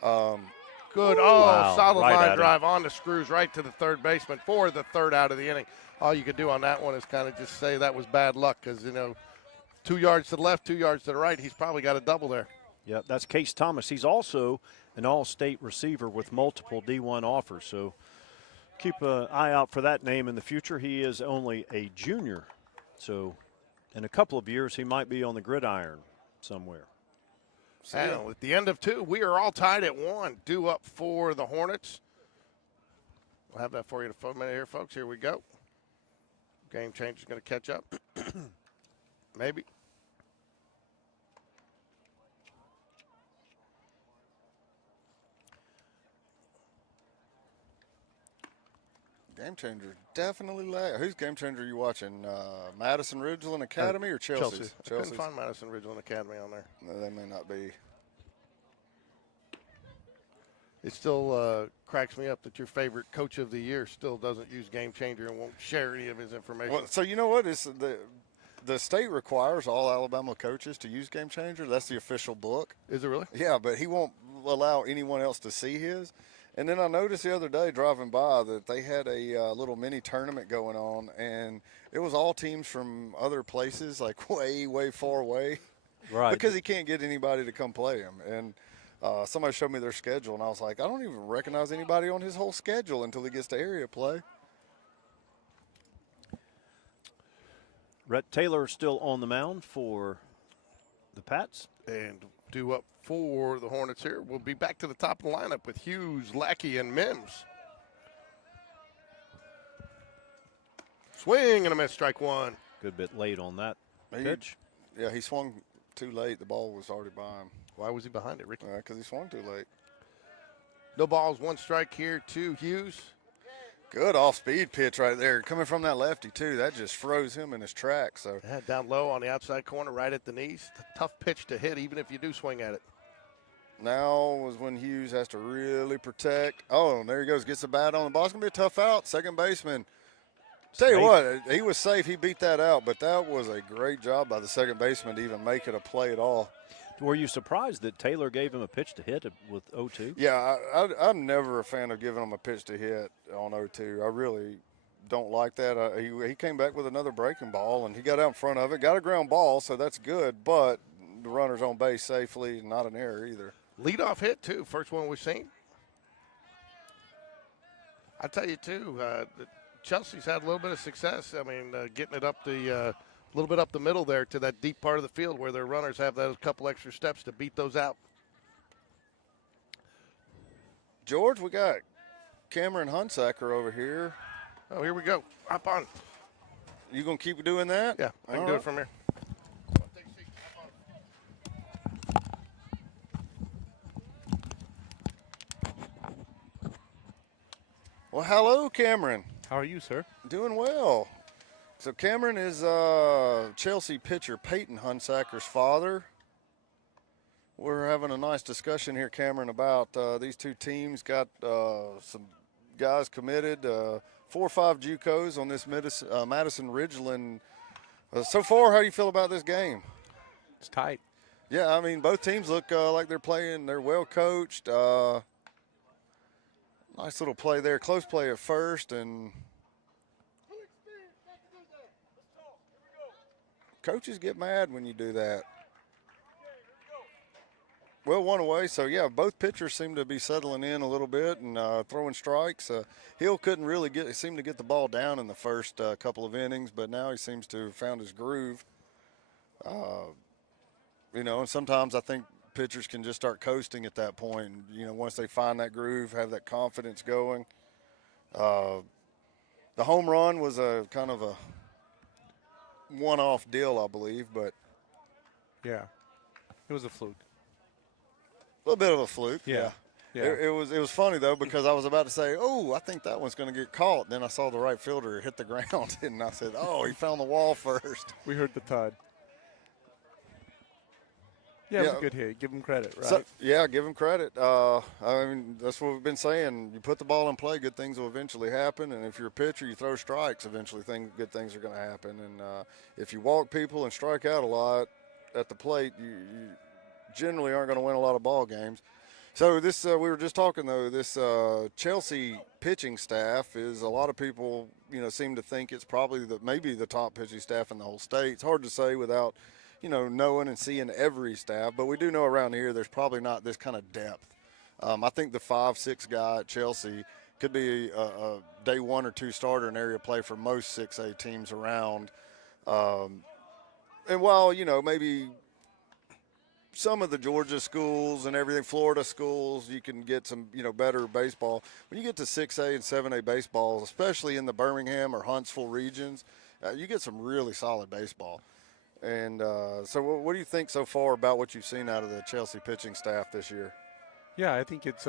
Good. Wow. Solid Right line at drive on the screws right to the third baseman for the third out of the inning. All you could do on that one is kind of just say that was bad luck because, 2 yards to the left, 2 yards to the right, he's probably got a double there. Yep, that's Case Thomas. He's also an all-state receiver with multiple D1 offers, so keep an eye out for that name in the future. He is only a junior, so in a couple of years he might be on the gridiron somewhere. And at the end of 2, we are all tied at 1. Due up for the Hornets. We'll have that for you in a minute here, folks. Here we go. Game change is going to catch up. Maybe. Game changer definitely lag. Whose game changer are you watching? Madison-Ridgeland Academy or Chelsea's? I couldn't find Madison-Ridgeland Academy on there. No, they may not be. It still cracks me up that your favorite coach of the year still doesn't use Game Changer and won't share any of his information. Well, so you know what? It's the state requires all Alabama coaches to use Game Changer. That's the official book. Is it really? Yeah, but he won't allow anyone else to see his. And then I noticed the other day driving by that they had a little mini tournament going on, and it was all teams from other places, like way, way far away. Right. Because he can't get anybody to come play him. And somebody showed me their schedule, and I was like, I don't even recognize anybody on his whole schedule until he gets to area play. Rhett Taylor still on the mound for the Pats. And due up for the Hornets here. We'll be back to the top of the lineup with Hughes, Lackey, and Mims. Swing and a miss, strike 1. Good bit late on that pitch. Yeah, he swung too late. The ball was already by him. Why was he behind it, Ricky? Because he swung too late. No balls, 1 strike here to Hughes. Good off-speed pitch right there. Coming from that lefty, too. That just froze him in his tracks. So. Yeah, down low on the outside corner, right at the knees. Tough pitch to hit, even if you do swing at it. Now was when Hughes has to really protect. Oh, and there he goes. Gets the bat on the ball. It's going to be a tough out. Second baseman. Tell you what, he was safe. He beat that out, but that was a great job by the second baseman to even make it a play at all. Were you surprised that Taylor gave him a pitch to hit with 0-2? Yeah, I'm never a fan of giving him a pitch to hit on 0-2. I really don't like that. He came back with another breaking ball, and he got out in front of it. Got a ground ball, so that's good, but the runner's on base safely, not an error either. Leadoff hit, too. First one we've seen. I tell you, too, Chelsea's had a little bit of success. I mean, getting it up the little bit up the middle there to that deep part of the field where their runners have those couple extra steps to beat those out. George, we got Cameron Hunsaker over here. Oh, here we go. Hop on. You going to keep doing that? Yeah, I can do it from here. Well, hello, Cameron. How are you, sir? Doing well. So Cameron is Chelsea pitcher Peyton Hunsaker's father. We're having a nice discussion here, Cameron, about these two teams. Got some guys committed, 4 or 5 JUCOs on this Madison-Ridgeland. So far, how do you feel about this game? It's tight. Yeah, I mean, both teams look like they're playing. They're well coached. Nice little play there. Close play at first, and coaches get mad when you do that. Well, one away, so yeah, both pitchers seem to be settling in a little bit and throwing strikes. Hill couldn't really seem to get the ball down in the first couple of innings, but now he seems to have found his groove. And sometimes I think pitchers can just start coasting at that point. Once they find that groove, have that confidence going. The home run was a kind of a one-off deal, I believe, but yeah, it was a fluke. A little bit of a fluke, yeah. Yeah. It was funny, though, because I was about to say, I think that one's going to get caught. Then I saw the right fielder hit the ground, and I said, he found the wall first. We heard the thud. Yeah, it was a good hit. Give him credit, right? So, give him credit. That's what we've been saying. You put the ball in play, good things will eventually happen. And if you're a pitcher, you throw strikes, eventually good things are going to happen. And if you walk people and strike out a lot at the plate, you generally aren't going to win a lot of ball games. So this, we were just talking though, this Chelsea pitching staff is, a lot of people, seem to think it's probably maybe the top pitching staff in the whole state. It's hard to say without, knowing and seeing every staff, but we do know around here there's probably not this kind of depth. I think the 5-6 guy at Chelsea could be a day 1 or 2 starter in area play for most 6A teams around. And while, maybe some of the Georgia schools and everything, Florida schools, you can get some, better baseball. When you get to 6A and 7A baseball, especially in the Birmingham or Huntsville regions, you get some really solid baseball. And so what do you think so far about what you've seen out of the Chelsea pitching staff this year? Yeah, I think it's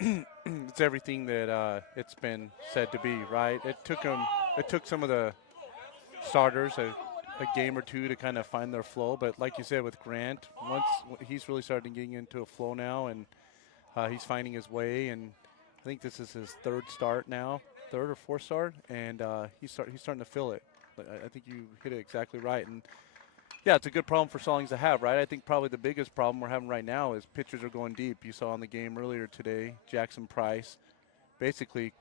it's everything that it's been said to be, right? It took some of the starters a game or two to kind of find their flow, but like you said with Grant, once he's really started getting into a flow now, and he's finding his way, and I think this is his third or fourth start, and he's starting to feel it. I think you hit it exactly right, and yeah, it's a good problem for Stallings to have, right? I think probably the biggest problem we're having right now is pitchers are going deep. You saw in the game earlier today, Jackson Price basically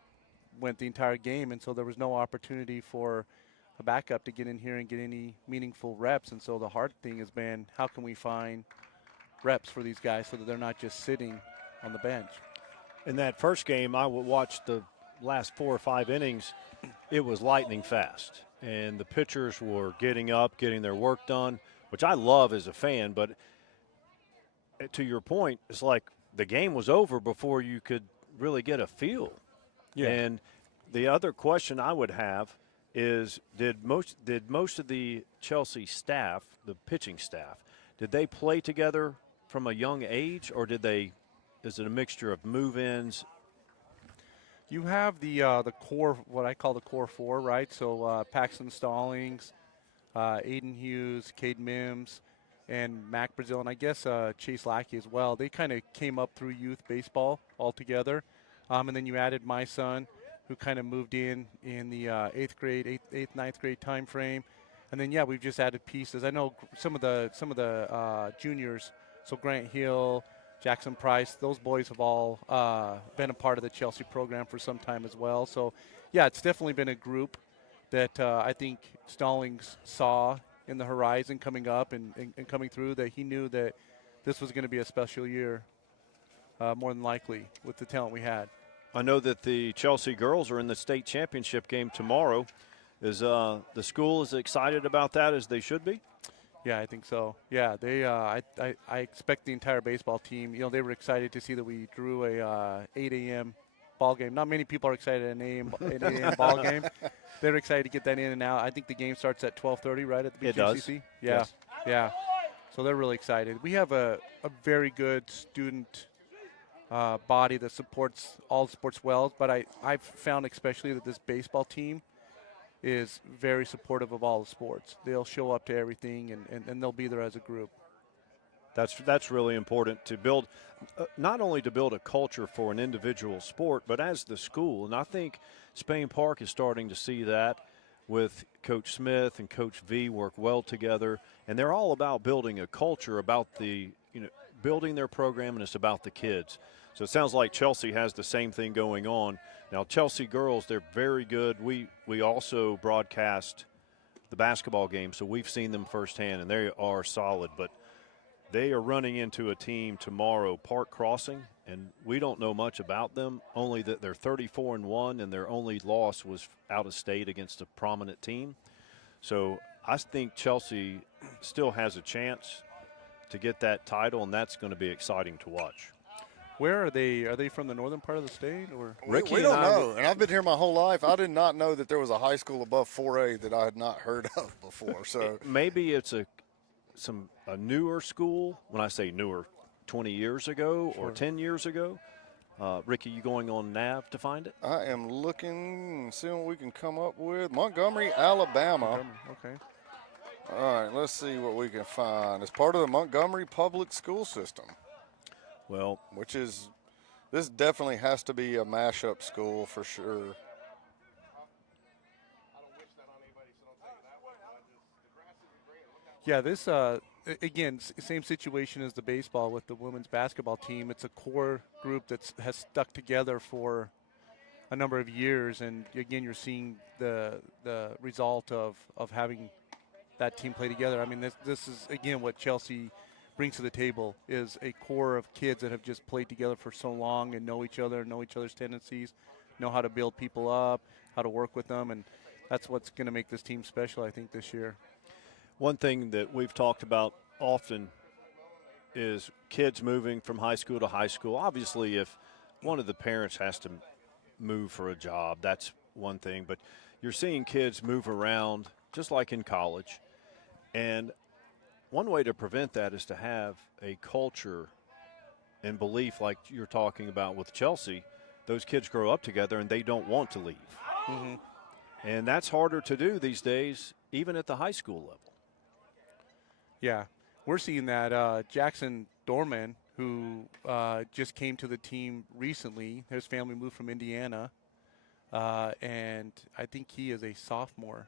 went the entire game, and so there was no opportunity for a backup to get in here and get any meaningful reps. And so the hard thing has been, how can we find reps for these guys so that they're not just sitting on the bench? In that first game, I watched the last 4 or 5 innings. It was lightning fast, and the pitchers were getting up, getting their work done, which I love as a fan. But to your point, it's like the game was over before you could really get a feel. Yeah. And the other question I would have is, did most of the Chelsea staff, the pitching staff, did they play together from a young age, or is it a mixture of move-ins? You have the core, what I call the core 4, right? So Paxton Stallings, Aiden Hughes, Cade Mims, and Mac Brazil, and I guess Chase Lackey as well. They kind of came up through youth baseball altogether. And then you added my son, who kind of moved in the 8th, 9th grade time frame. And then, we've just added pieces. I know some of the juniors, so Grant Hill, Jackson Price, those boys have all been a part of the Chelsea program for some time as well. So, it's definitely been a group that I think Stallings saw in the horizon coming up and coming through, that he knew that this was going to be a special year, more than likely, with the talent we had. I know that the Chelsea girls are in the state championship game tomorrow. Is the school as excited about that as they should be? Yeah, I think so. Yeah, they. I expect the entire baseball team. They were excited to see that we drew a 8 a.m. ball game. Not many people are excited at an 8 a.m. ball game. They're excited to get that in and out. I think the game starts at 12:30, right, at the BJCC? It does. Yeah, yes. Yeah. So they're really excited. We have a very good student body that supports all the sports well, but I've found especially that this baseball team is very supportive of all the sports. They'll show up to everything, and they'll be there as a group. That's really important to build, not only to build a culture for an individual sport, but as the school. And I think Spain Park is starting to see that with Coach Smith and Coach V work well together. And they're all about building a culture, about building their program, and it's about the kids. So it sounds like Chelsea has the same thing going on. Now, Chelsea girls, they're very good. We also broadcast the basketball game, so we've seen them firsthand, and they are solid. But they are running into a team tomorrow, Park Crossing, and we don't know much about them, only that they're 34-1, and their only loss was out of state against a prominent team. So I think Chelsea still has a chance to get that title, and that's going to be exciting to watch. Where are they? Are they from the northern part of the state, or? Ricky we and don't I know, and I've been here my whole life. I did not know that there was a high school above 4A that I had not heard of before. So maybe it's a newer school. When I say newer, 20 years ago or 10 years ago. Ricky, you going on Nav to find it? I am looking and seeing what we can come up with. Montgomery, Alabama. Okay. All right, let's see what we can find. It's part of the Montgomery public school system. Well, This definitely has to be a mashup school for sure. Yeah, this again, same situation as the baseball with the women's basketball team. It's a core group that has stuck together for a number of years, and again, you're seeing the result of having that team play together. I mean, this is again what Chelsea brings to the table, is a core of kids that have just played together for so long and know each other, know each other's tendencies, know how to build people up, how to work with them, and that's what's going to make this team special, I think, this year. one thing that we've talked about often is kids moving from high school to high school. Obviously, if one of the parents has to move for a job, that's one thing, but you're seeing kids move around just like in college, and one way to prevent that is to have a culture and belief like you're talking about with Chelsea. Those kids grow up together and they don't want to leave. Mm-hmm. And that's harder to do these days, even at the high school level. Yeah, we're seeing that. Jackson Dorman, who just came to the team recently, his family moved from Indiana, and I think he is a sophomore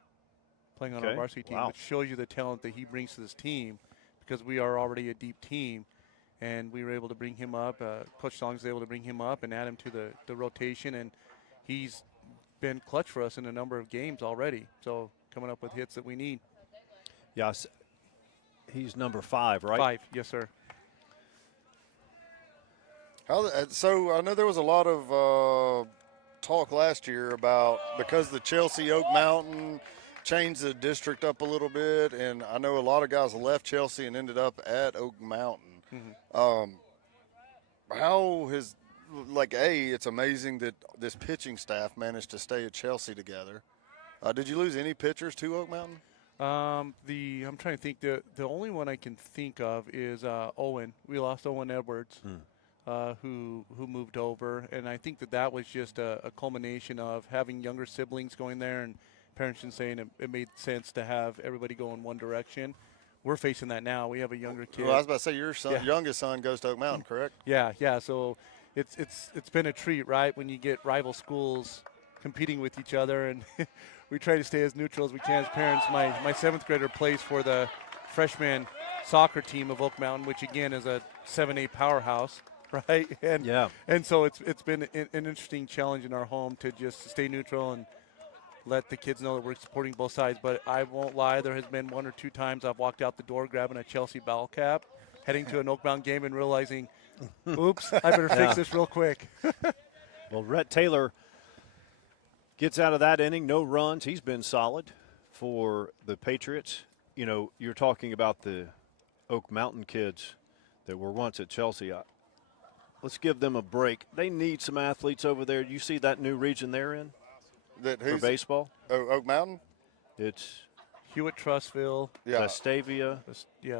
playing on our varsity team, which shows you the talent that he brings to this team, because we are already a deep team, and we were able to bring him up. Coach Stallings was able to bring him up and add him to the rotation, and he's been clutch for us in a number of games already, so coming up with hits that we need. Yes, he's number 5, right? 5, yes, sir. So I know there was a lot of talk last year about, because the Chelsea Oak Mountain changed the district up a little bit, and I know a lot of guys left Chelsea and ended up at Oak Mountain. Mm-hmm. How has, it's amazing that this pitching staff managed to stay at Chelsea together. Did you lose any pitchers to Oak Mountain? I'm trying to think. The only one I can think of is Owen. We lost Owen Edwards, who moved over, and I think that was just a culmination of having younger siblings going there and parents just saying it made sense to have everybody go in one direction. We're facing that now. We have a younger kid. Well, I was about to say your youngest son goes to Oak Mountain, correct? Yeah. So it's been a treat, right, when you get rival schools competing with each other, and we try to stay as neutral as we can as parents. My 7th grader plays for the freshman soccer team of Oak Mountain, which again is a 7A powerhouse, right? And so it's been an interesting challenge in our home to just stay neutral and let the kids know that we're supporting both sides. But I won't lie, there has been 1 or 2 times I've walked out the door grabbing a Chelsea ball cap, heading to an Oak Mountain game and realizing, oops, I better fix this real quick. Well, Rhett Taylor gets out of that inning, no runs. He's been solid for the Patriots. You know, you're talking about the Oak Mountain kids that were once at Chelsea. Let's give them a break. They need some athletes over there. You see that new region they're in for baseball? Oak Mountain? It's Hewitt, Trussville, Vestavia,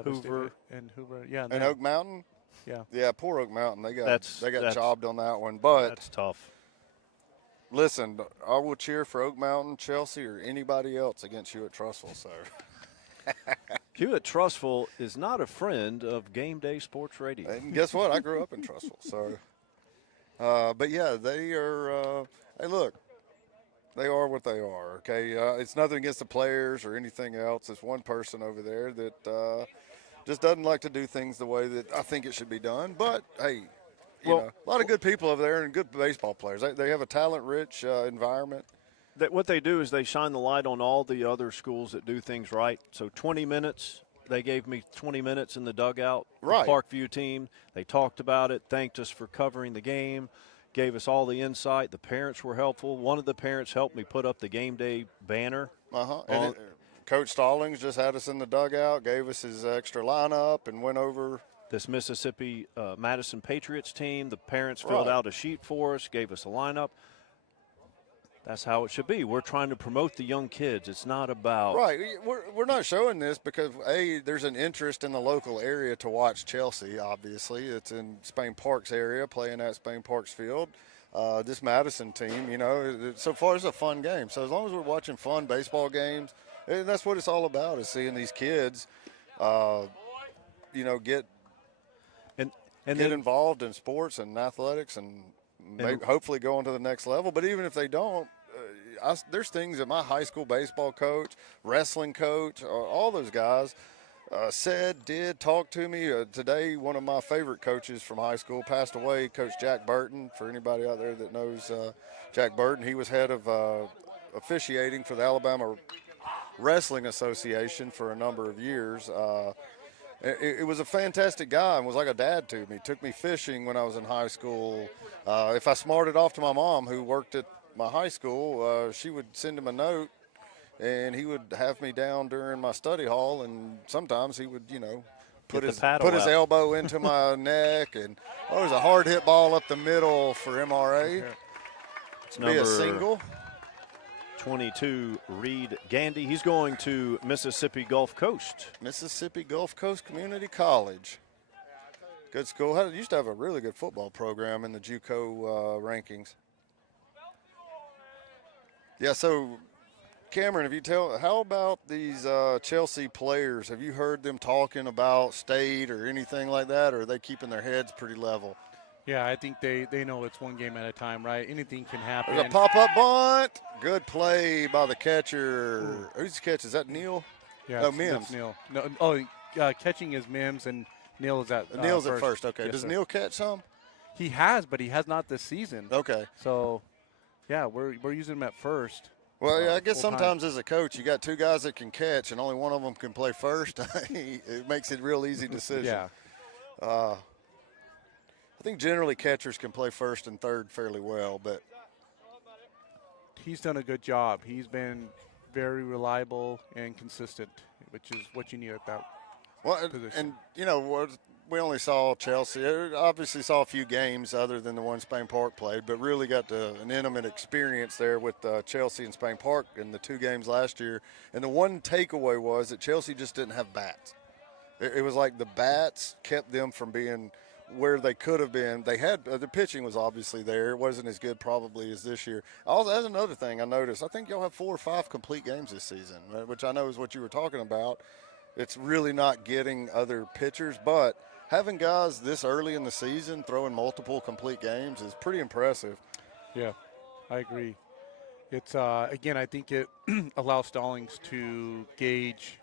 Hoover, and Hoover. Yeah, and Oak Mountain? Yeah. Yeah, poor Oak Mountain. They got jobbed on that one. But that's tough. Listen, I will cheer for Oak Mountain, Chelsea, or anybody else against Hewitt Trussville. So Hewitt Trussville is not a friend of Game Day Sports Radio. And guess what? I grew up in Trussville. So, but yeah, they are. Hey, look, they are what they are. Okay, it's nothing against the players or anything else. It's one person over there that just doesn't like to do things the way that I think it should be done. But hey. You know, a lot of good people over there and good baseball players. They have a talent-rich environment. what they do is they shine the light on all the other schools that do things right. So 20 minutes, they gave me 20 minutes in the dugout. Right. The Parkview team, they talked about it, thanked us for covering the game, gave us all the insight. The parents were helpful. One of the parents helped me put up the game day banner. And Coach Stallings just had us in the dugout, gave us his extra lineup, and went over This Mississippi Madison Patriots team. The parents filled out a sheet for us, gave us a lineup. That's how it should be. We're trying to promote the young kids. It's not about Right. We're not showing this because, A, there's an interest in the local area to watch Chelsea, obviously. It's in Spain Park's area, playing at Spain Park's field. This Madison team, you know, so far it's a fun game. So as long as we're watching fun baseball games, and that's what it's all about, is seeing these kids, you know, get involved in sports and athletics and hopefully go on to the next level. But even if they don't, there's things that my high school baseball coach, wrestling coach, all those guys did talk to me. Today, one of my favorite coaches from high school passed away, Coach Jack Burton. For anybody out there that knows Jack Burton, he was head of officiating for the Alabama Wrestling Association for a number of years. It was a fantastic guy and was like a dad to me. Took me fishing when I was in high school. If I smarted off to my mom, who worked at my high school, she would send him a note, and he would have me down during my study hall, and sometimes he would, you know, put his elbow into my neck, and it was a hard hit ball up the middle for MRA. It's be a single. 22, Reed Gandy. He's going to Mississippi Gulf Coast. Mississippi Gulf Coast Community College. Good school. Used to have a really good football program in the JUCO rankings. Yeah, so Cameron, how about these Chelsea players? Have you heard them talking about state or anything like that, or are they keeping their heads pretty level? Yeah, I think they know it's one game at a time, right? Anything can happen. There's a pop-up bunt. Good play by the catcher. Who's the catch? Is that Neal? Yeah, no, Mims. That's Neal. Catching is Mims, and Neal is at Neal's at first. Okay. Yes, Does sir. Neal catch some? He has, but he has not this season. Okay. So, yeah, we're using him at first. Well, yeah, I guess full time. sometimes as a coach, you got two guys that can catch, and only one of them can play first. It makes it a real easy decision. Yeah. I think generally catchers can play first and third fairly well, but he's done a good job. He's been very reliable and consistent, which is what you need at that position. And you know, we only saw Chelsea. Obviously saw a few games other than the one Spain Park played, but really got an intimate experience there with Chelsea and Spain Park in the two games last year. And the one takeaway was that Chelsea just didn't have bats. It was like the bats kept them from being where they could have been. They had the pitching was obviously there. It wasn't as good probably as this year. Also, that's another thing I noticed. I think y'all have 4 or 5 complete games this season, which I know is what you were talking about. It's really not getting other pitchers, but having guys this early in the season throwing multiple complete games is pretty impressive. Yeah, I agree. It's again, I think it allows Stallings to gauge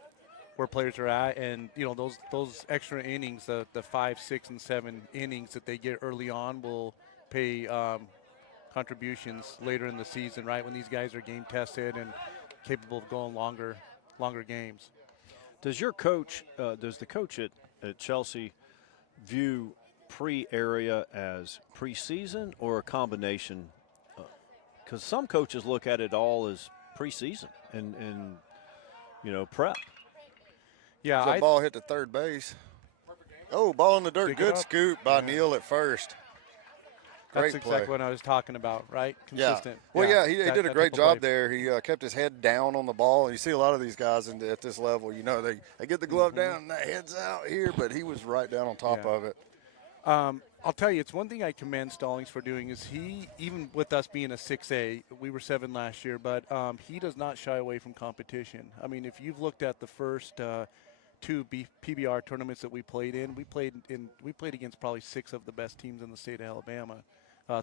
where players are at, and you know those extra innings, the 5, 6, and 7 innings that they get early on will pay contributions later in the season, right? When these guys are game tested and capable of going longer games. Does your coach, does the coach at Chelsea view pre-area as preseason or a combination? Because some coaches look at it all as preseason and you know, prep. Yeah, So ball hit to third base. Oh, ball in the dirt. Good scoop by Neal at first. Great That's play. exactly what I was talking about, right? Consistent. Yeah. Well, yeah, he that- did a that great type of job play. there. He kept his head down on the ball. You see a lot of these guys at this level, you know, they get the glove down and their head's out here, but he was right down on top of it. I'll tell you, it's one thing I commend Stallings for doing is he, even with us being a 6A, we were 7 last year, but he does not shy away from competition. I mean, if you've looked at the first 2 PBR tournaments that we played in, we played against probably 6 of the best teams in the state of Alabama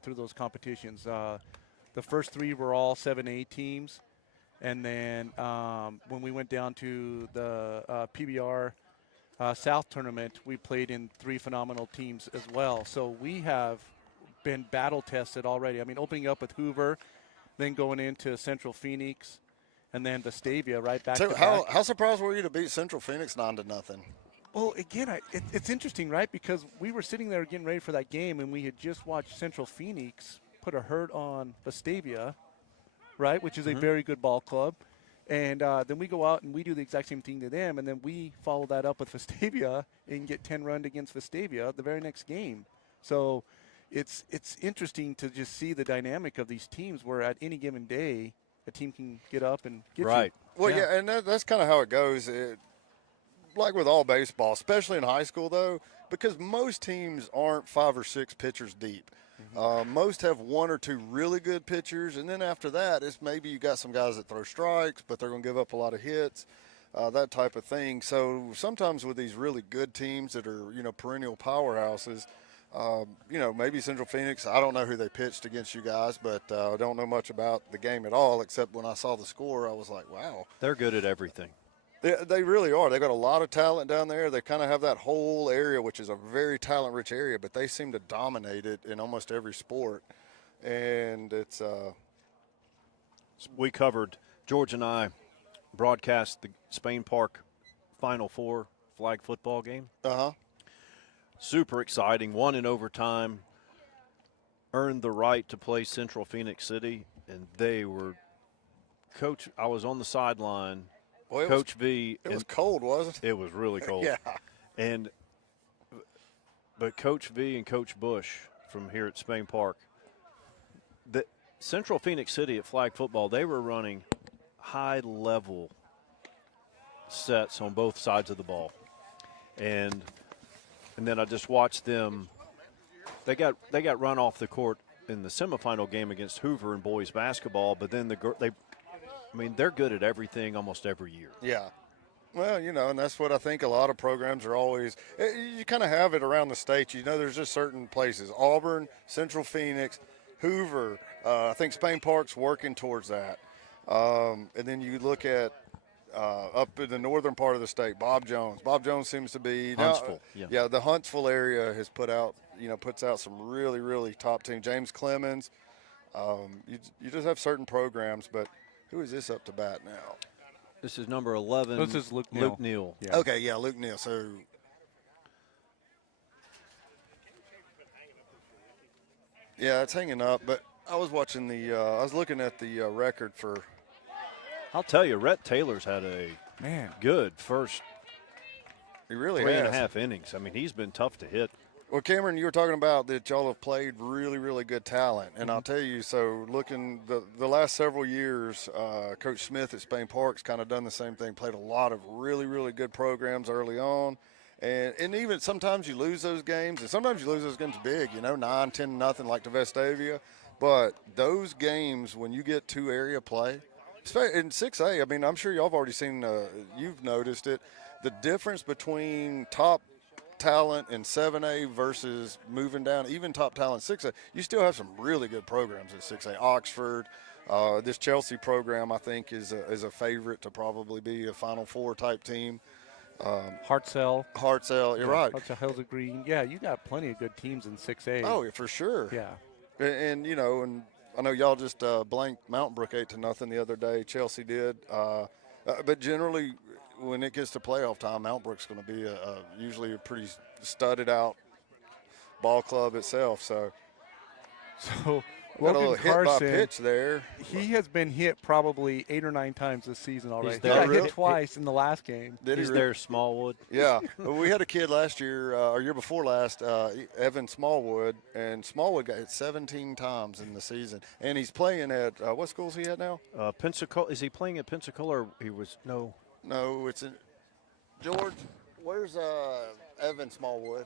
through those competitions. The first 3 were all 7A teams, and then when we went down to the PBR South tournament, we played in 3 phenomenal teams as well. So we have been battle tested already. I mean, opening up with Hoover, then going into Central Phoenix, and then Vestavia right back So to how back. surprised were you to beat Central Phoenix 9-0? Well, again, it's interesting, right? Because we were sitting there getting ready for that game, and we had just watched Central Phoenix put a hurt on Vestavia, right, which is a very good ball club. And then we go out and we do the exact same thing to them, and then we follow that up with Vestavia and get 10 runs against Vestavia the very next game. So it's interesting to just see the dynamic of these teams where at any given day a team can get up and get you. Well, yeah, and that's kind of how it goes. Like with all baseball, especially in high school, though, because most teams aren't 5 or 6 pitchers deep. Most have 1 or 2 really good pitchers, and then after that, it's maybe you got some guys that throw strikes, but they're going to give up a lot of hits, that type of thing. So sometimes with these really good teams that are, perennial powerhouses, maybe Central Phoenix, I don't know who they pitched against you guys, but I don't know much about the game at all, except when I saw the score, I was like, wow. They're good at everything. They really are. They've got a lot of talent down there. They kind of have that whole area, which is a very talent-rich area, but they seem to dominate it in almost every sport. And it's We covered, George and I broadcast the Spain Park Final Four flag football game. Super exciting. Won in overtime. Earned the right to play Central Phoenix City, and they were – Coach, I was on the sideline. Well, Coach V. It was cold, wasn't it? It was really cold. Yeah. But Coach V and Coach Bush from here at Spain Park, the Central Phoenix City at flag football, they were running high-level sets on both sides of the ball. And then I just watched them. They got run off the court in the semifinal game against Hoover in boys basketball, but then they're good at everything almost every year. Yeah. Well, and that's what I think a lot of programs are always – you kind of have it around the state. There's just certain places. Auburn, Central Phoenix, Hoover. I think Spain Park's working towards that. And then you look at up in the northern part of the state, Bob Jones. Bob Jones seems to be – Huntsville. Yeah, the Huntsville area has puts out some really, really top team. James Clemens. You just have certain programs, but – who is this up to bat now? This is number 11. This is Luke Neal. Yeah. Okay, yeah, Luke Neal. So, yeah, it's hanging up. But I was watching I was looking at the record for. I'll tell you, Rhett Taylor's had a good first He really 3.5 innings. I mean, he's been tough to hit. Well, Cameron, you were talking about that y'all have played really, really good talent. And I'll tell you, so looking the last several years, Coach Smith at Spain Park's kind of done the same thing, played a lot of really, really good programs early on. And even sometimes you lose those games, and sometimes you lose those games big, 9-10-0 like to Vestavia. But those games, when you get to area play, in 6A, I mean, I'm sure y'all have already seen, you've noticed it, the difference between top talent in 7A versus moving down, even top talent 6A, you still have some really good programs at 6A. Oxford, this Chelsea program, I think, is a favorite to probably be a Final Four type team. Hartselle, you're right. Hartselle, Hills of Green. Yeah, you got plenty of good teams in 6A. Oh, for sure. Yeah. And and I know y'all just blanked Mountain Brook 8-0 the other day. Chelsea did. But generally, when it gets to playoff time, Mountain Brook's going to be usually a pretty studded out ball club itself. So got a little Logan hit by Carson, pitch there. he has been hit probably 8 or 9 times this season already. He there got really? hit twice in the last game. He's there, Smallwood. Yeah. We had a kid last year, or year before last, Evan Smallwood, and Smallwood got hit 17 times in the season. And he's playing at, what school is he at now? Pensacola. Is he playing at Pensacola or he was – no. No, it's in George. Where's Evan Smallwood?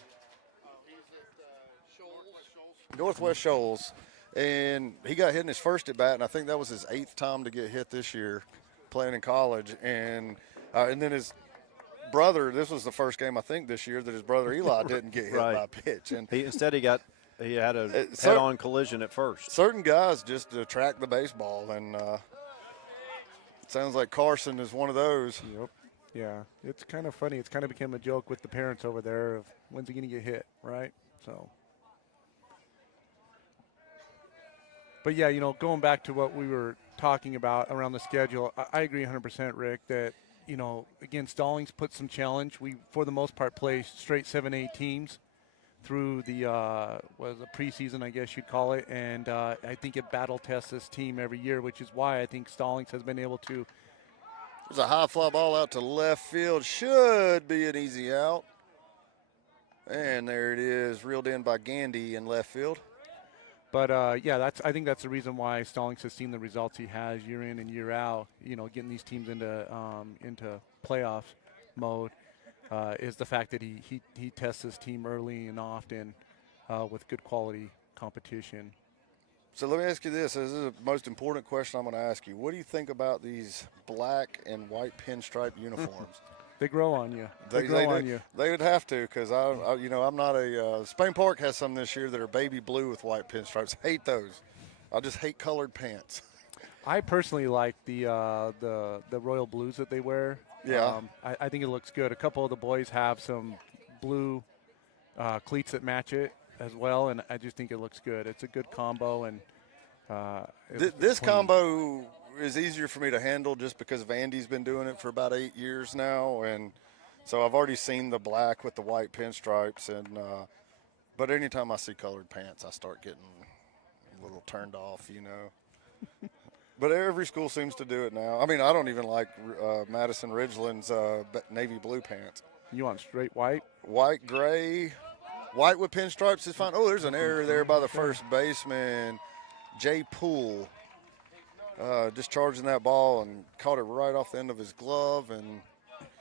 Northwest Shoals. And he got hit in his first at bat, and I think that was his 8th time to get hit this year, playing in college. And then his brother, this was the first game I think this year that his brother Eli didn't get hit by a pitch. And he had a head-on collision at first. Certain guys just attract the baseball, and it sounds like Carson is one of those. Yep. Yeah, it's kind of funny. It's kind of become a joke with the parents over there of when's he going to get hit, right? So. But yeah, going back to what we were talking about around the schedule, I agree 100%, Rick, that, again, Stallings put some challenge. We, for the most part, play straight 7-8 teams through the preseason, I guess you'd call it. And I think it battle tests this team every year, which is why I think Stallings has been able to. There's a high fly ball out to left field. Should be an easy out. And there it is, reeled in by Gandy in left field. But, yeah, I think that's the reason why Stallings has seen the results he has year in and year out, getting these teams into playoff mode, is the fact that he tests his team early and often with good quality competition. So let me ask you this. This is the most important question I'm going to ask you. What do you think about these black and white pinstripe uniforms? They grow on you. They grow on you. They would have to, because I'm not a. Spain Park has some this year that are baby blue with white pinstripes. Hate those. I just hate colored pants. I personally like the royal blues that they wear. Yeah. I think it looks good. A couple of the boys have some blue cleats that match it as well, and I just think it looks good. It's a good combo, and this combo is easier for me to handle just because Vandy's been doing it for about 8 years now, and so I've already seen the black with the white pinstripes. And but anytime I see colored pants, I start getting a little turned off, But every school seems to do it now. I mean, I don't even like Madison-Ridgeland's navy blue pants. You want straight white? White, gray, white with pinstripes is fine. Oh, there's an error there by the first baseman, Jay Poole. Discharging that ball and caught it right off the end of his glove. And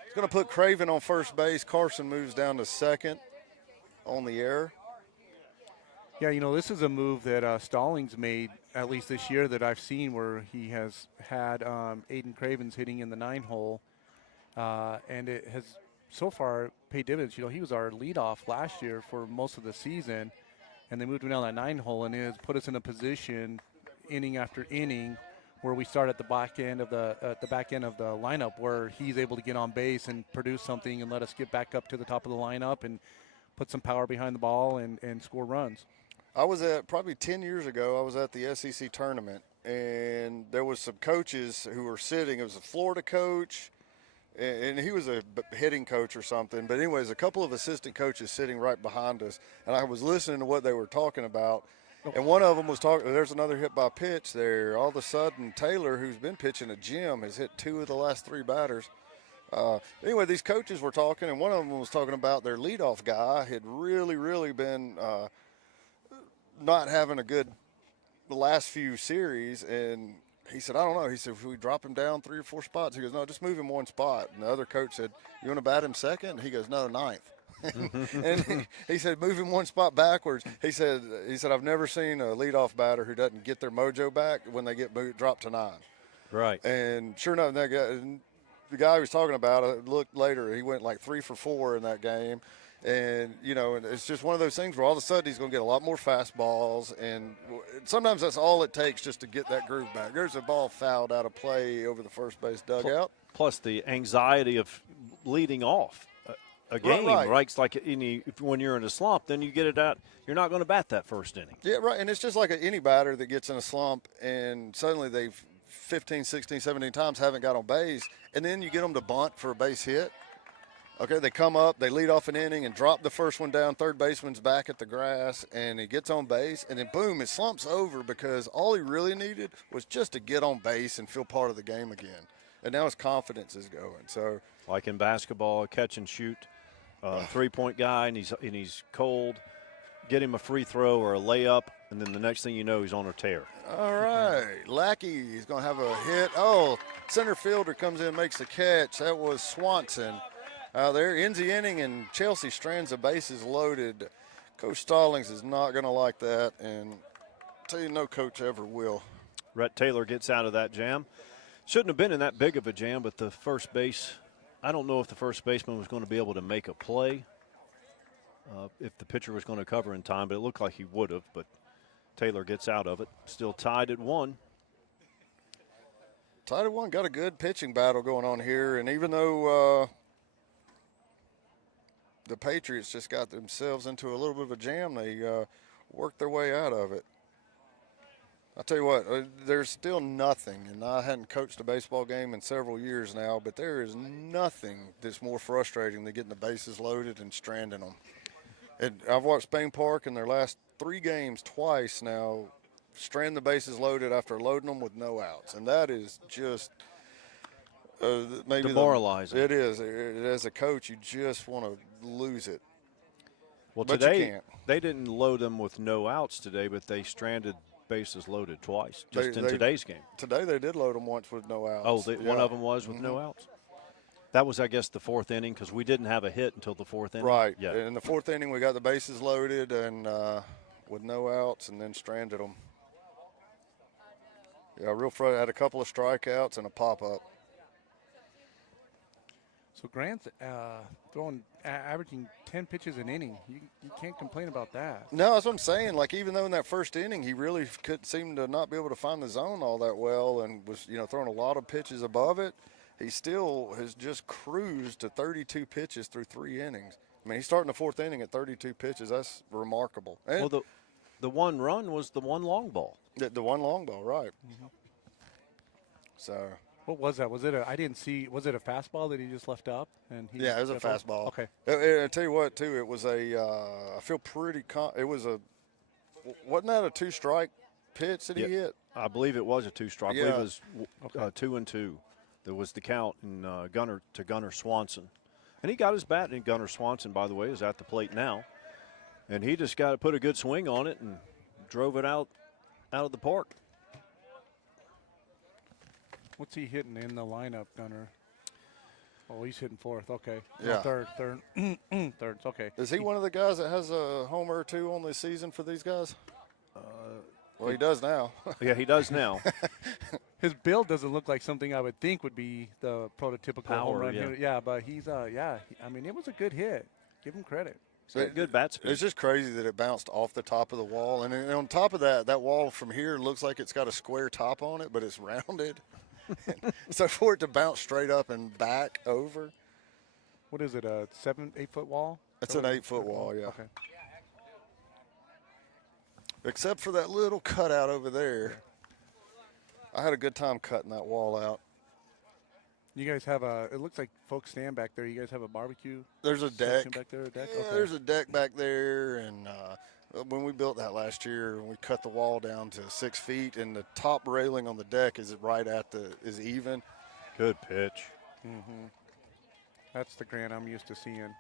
he's going to put Craven on first base. Carson moves down to second on the error. Yeah, this is a move that Stallings made, at least this year, that I've seen, where he has had Aiden Cravens hitting in the 9-hole. And it has so far paid dividends. He was our leadoff last year for most of the season, and they moved him down that 9-hole, and it has put us in a position inning after inning where we start at the back end of the lineup, where he's able to get on base and produce something and let us get back up to the top of the lineup and put some power behind the ball and score runs. I was at, probably 10 years ago, I was at the SEC tournament, and there was some coaches who were sitting. It was a Florida coach, and he was a hitting coach or something. But anyways, a couple of assistant coaches sitting right behind us, and I was listening to what they were talking about. And one of them was talking, there's another hit by pitch there. All of a sudden, Taylor, who's been pitching a gem, has hit 2 of the last 3 batters. Anyway, these coaches were talking, and one of them was talking about their leadoff guy had really been not having a good last few series. And he said, I don't know. He said, if we drop him down 3 or 4 spots, he goes, no, just move him 1 spot. And the other coach said, you want to bat him second? He goes, no, 9th. And he said, move him 1 spot backwards. He said, I've never seen a leadoff batter who doesn't get their mojo back when they get dropped to 9. Right. And sure enough, the guy he was talking about, I looked later, he went like 3 for 4 in that game. And, and it's just one of those things where all of a sudden he's going to get a lot more fastballs. And sometimes that's all it takes just to get that groove back. There's a ball fouled out of play over the first base dugout. Plus the anxiety of leading off a game, right? It's like when you're in a slump, then you get it out. You're not going to bat that first inning. Yeah, right. And it's just like any batter that gets in a slump and suddenly they've 15, 16, 17 times haven't got on base, and then you get them to bunt for a base hit. Okay, they come up, they lead off an inning and drop the first one down. Third baseman's back at the grass, and he gets on base, and then boom, his slump's over because all he really needed was just to get on base and feel part of the game again. And now his confidence is going. So, like in basketball, a catch and shoot, 3-point guy, and he's cold. Get him a free throw or a layup, and then the next thing you know, he's on a tear. All right, Lackey, he's going to have a hit. Oh, center fielder comes in, makes the catch. That was Swanson. There ends the inning, and Chelsea strands the bases loaded. Coach Stallings is not going to like that, and I'll tell you, no coach ever will. Rhett Taylor gets out of that jam. Shouldn't have been in that big of a jam, but the first base, I don't know if the first baseman was going to be able to make a play, if the pitcher was going to cover in time, but it looked like he would have, but Taylor gets out of it. Still tied at 1. Tied at 1, got a good pitching battle going on here, and even though the Patriots just got themselves into a little bit of a jam, they worked their way out of it. I'll tell you what, there's still nothing, and I hadn't coached a baseball game in several years now, but there is nothing that's more frustrating than getting the bases loaded and stranding them. And I've watched Spain Park in their last 3 games twice now strand the bases loaded after loading them with no outs, and that is just maybe demoralizing. It is. As a coach, you just want to lose it. Well, but today they didn't load them with no outs today, but they stranded bases loaded twice just in today's game. Today they did load them once with no outs. Oh, one of them was with no outs? That was, I guess, the 4th inning because we didn't have a hit until the 4th inning. Right. Yeah. In the 4th inning, we got the bases loaded and with no outs and then stranded them. Yeah, real frustrating. Had a couple of strikeouts and a pop-up. So Grant's averaging 10 pitches an inning. You can't complain about that. No, that's what I'm saying. Like, even though in that first inning he really could seem to not be able to find the zone all that well and was, throwing a lot of pitches above it, he still has just cruised to 32 pitches through 3 innings. I mean, he's starting the 4th inning at 32 pitches. That's remarkable. And well, the one run was the one long ball. The one long ball, right. So. What was that? Was it I didn't see. Was it a fastball that he just left up? And yeah, it was a fastball. Okay. I tell you what, too, it was I feel pretty. It was wasn't that a 2-strike pitch that he hit? I believe it was a 2-strike. Yeah. I believe it was 2-2. There was the count in Gunnar Swanson, and he got his bat. And Gunnar Swanson, by the way, is at the plate now, and he just got to put a good swing on it and drove it out of the park. What's he hitting in the lineup, Gunnar? Oh, he's hitting 4th. Okay. Yeah. No, third. Third. Okay. Is he one of the guys that has a homer or 2 on this season for these guys? Well, he does now. Yeah, he does now. His build doesn't look like something I would think would be the prototypical Power, home run yeah. hitter. Yeah, but he's I mean, it was a good hit. Give him credit. Good bat speed. It's just crazy that it bounced off the top of the wall, and on top of that wall from here looks like it's got a square top on it, but it's rounded. So for it to bounce straight up and back over. What is it, a 8-foot wall? It's an 8-foot wall, yeah. Okay. Except for that little cutout over there. I had a good time cutting that wall out. You guys have it looks like folks stand back there. You guys have a barbecue? There's a deck. section back there, a deck? Yeah, Okay. there's a deck back there, and when we built that last year, we cut the wall down to 6 feet, and the top railing on the deck is right at is even. Good pitch. That's the Grant I'm used to seeing.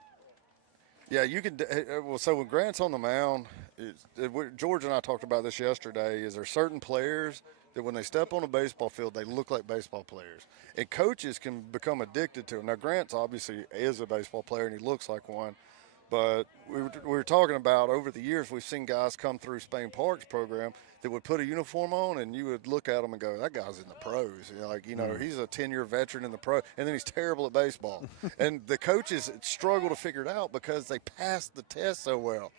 Yeah, you can. Well, so when Grant's on the mound, George and I talked about this yesterday. Is there certain players that when they step on a baseball field, they look like baseball players, and coaches can become addicted to them. Now, Grant's obviously is a baseball player, and he looks like one. But we were talking about over the years, we've seen guys come through Spain Park's program that would put a uniform on, and you would look at them and go, that guy's in the pros. He's a 10-year veteran in the pro, and then he's terrible at baseball. And the coaches struggle to figure it out because they pass the test so well.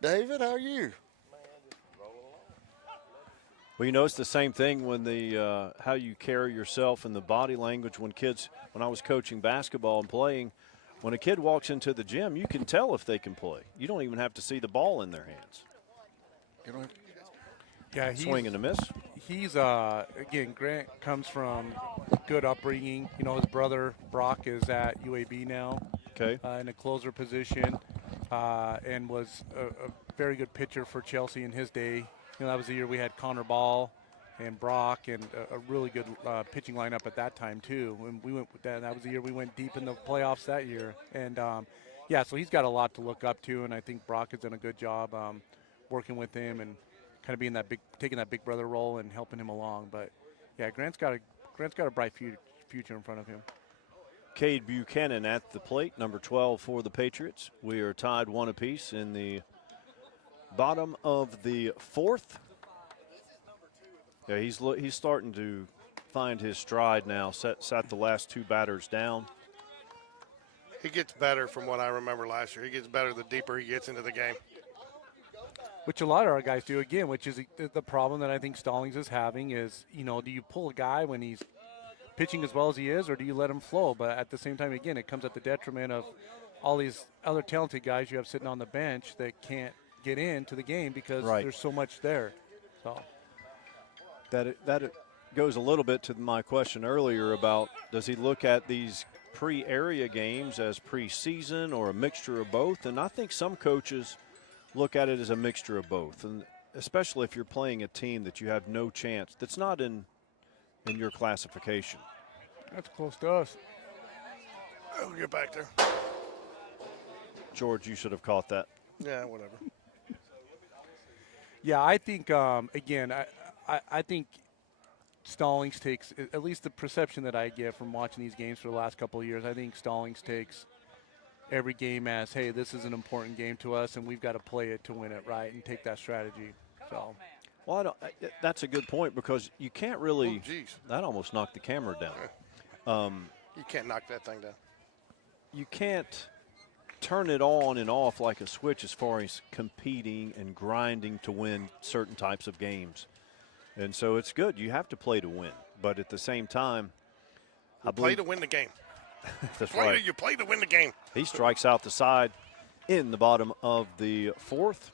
David, how are you? Well, it's the same thing when how you carry yourself and the body language when I was coaching basketball and playing, when a kid walks into the gym, you can tell if they can play. You don't even have to see the ball in their hands. You don't have Swing and a miss. He's again, Grant comes from good upbringing. His brother Brock is at UAB now. Okay. In a closer position, and was a very good pitcher for Chelsea in his day. That was the year we had Connor Ball and Brock, and a really good pitching lineup at that time too. When we went with that was the year we went deep in the playoffs that year. And so he's got a lot to look up to, and I think Brock has done a good job working with him and kind of being taking that big brother role and helping him along. But yeah, Grant's got a bright future in front of him. Cade Buchanan at the plate, number 12 for the Patriots. We are tied 1 apiece in the bottom of the 4th. Yeah, he's starting to find his stride now. Sat the last 2 batters down. He gets better from what I remember last year. He gets better the deeper he gets into the game. Which a lot of our guys do, again, which is the problem that I think Stallings is having is, do you pull a guy when he's pitching as well as he is, or do you let him flow? But at the same time, again, it comes at the detriment of all these other talented guys you have sitting on the bench that can't get into the game because there's so much there. So That goes a little bit to my question earlier about does he look at these pre-area games as preseason or a mixture of both? And I think some coaches look at it as a mixture of both, and especially if you're playing a team that you have no chance, that's not in your classification. that's close to us. Oh, you're back there. George, you should have caught that. Yeah, whatever. Yeah, I think again, I think Stallings takes, at least the perception that I get from watching these games for the last couple of years, I think Stallings takes every game as, hey, this is an important game to us, and we've got to play it to win it, right, and take that strategy. So, Well, that's a good point because you can't really. Oh, geez. That almost knocked the camera down. You can't knock that thing down. You can't turn it on and off like a switch as far as competing and grinding to win certain types of games. And so it's good. You have to play to win. But at the same time, I Play believe to win the game. that's Play right. to, you play to win the game. He strikes out the side in the bottom of the fourth.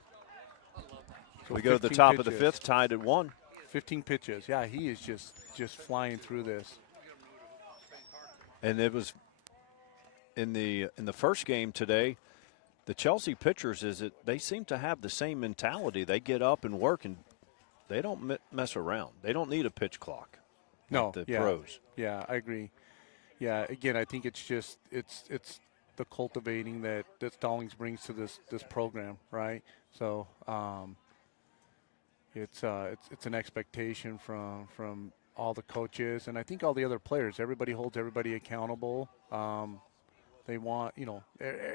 so We go to the 15 top of the pitches. fifth, tied at 1. 15 pitches. Yeah, he is just flying through this. And it was in the first game today, the Chelsea pitchers they seem to have the same mentality. They get up and work, and they don't mess around. They don't need a pitch clock. No, like the yeah, pros. yeah, I agree. Yeah, again, I think it's just it's the cultivating that Stallings brings to this program, right? So it's an expectation from all the coaches, and I think all the other players. Everybody holds everybody accountable. They want,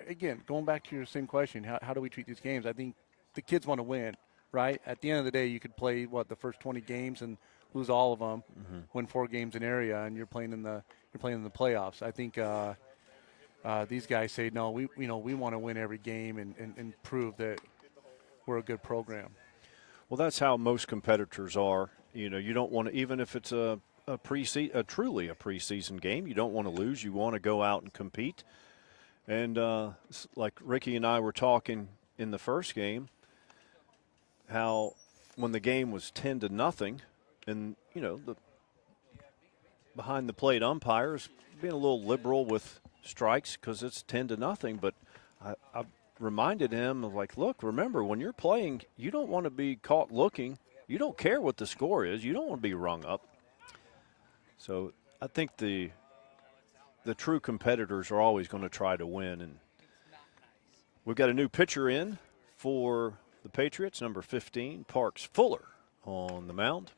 again, going back to your same question, how do we treat these games? I think the kids want to win, right? At the end of the day, you could play, the first 20 games and lose all of them, win 4 games in area, and you're playing in the playoffs. I think these guys say, no, we want to win every game and prove that we're a good program. Well, that's how most competitors are. You don't want to, even if it's truly a preseason game, you don't want to lose. You want to go out and compete. And like Ricky and I were talking in the first game, how when the game was 10-0, and the behind the plate umpires being a little liberal with strikes because it's 10-0. But I reminded him of look, remember when you're playing, you don't want to be caught looking. You don't care what the score is. You don't want to be rung up. So I think the true competitors are always going to try to win. And we've got a new pitcher in for the Patriots, number 15, Parks Fuller on the mound.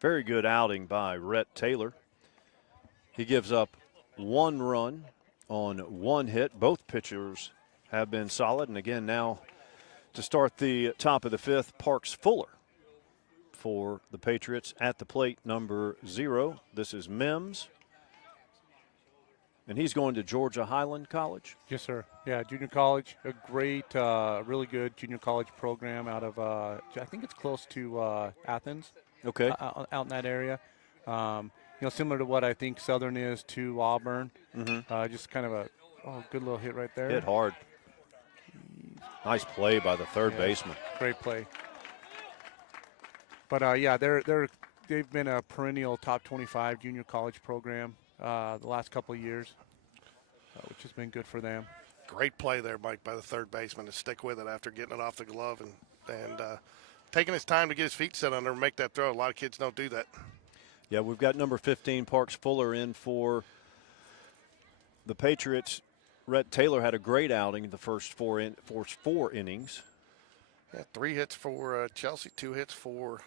Very good outing by Rhett Taylor. He gives up 1 run on 1 hit. Both pitchers have been solid. And again, now to start the top of the 5th, Parks Fuller for the Patriots at the plate, number 0. This is Mims. And he's going to Georgia Highland College. Yes, sir. Yeah, junior college, a great, really good junior college program out of, I think it's close to Athens. Okay. Out in that area. Similar to what I think Southern is to Auburn. Just kind of a good little hit right there. Hit hard. Nice play by the third baseman. Great play. But they've been a perennial top 25 junior college program the last couple of years, which has been good for them. Great play there, Mike, by the third baseman to stick with it after getting it off the glove and taking his time to get his feet set under and make that throw. A lot of kids don't do that. Yeah, we've got number 15, Parks Fuller, in for the Patriots. Rhett Taylor had a great outing in the first four innings. Yeah, 3 hits for Chelsea, 2 hits for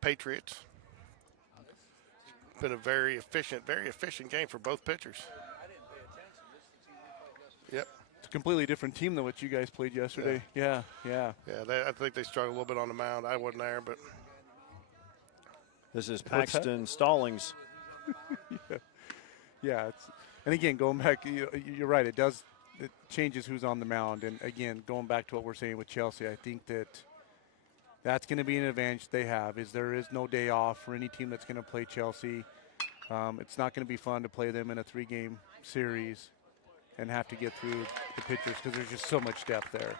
Patriots. Been a very efficient game for both pitchers. Yep. It's a completely different team than what you guys played yesterday. Yeah. Yeah, I think they struggled a little bit on the mound. I wasn't there, but. This is Paxton Stallings. Yeah. And again, going back, you're right. It changes who's on the mound. And again, going back to what we're saying with Chelsea, I think that's going to be an advantage they have. There is no day off for any team that's going to play Chelsea. It's not going to be fun to play them in a 3-game series and have to get through the pitchers because there's just so much depth there.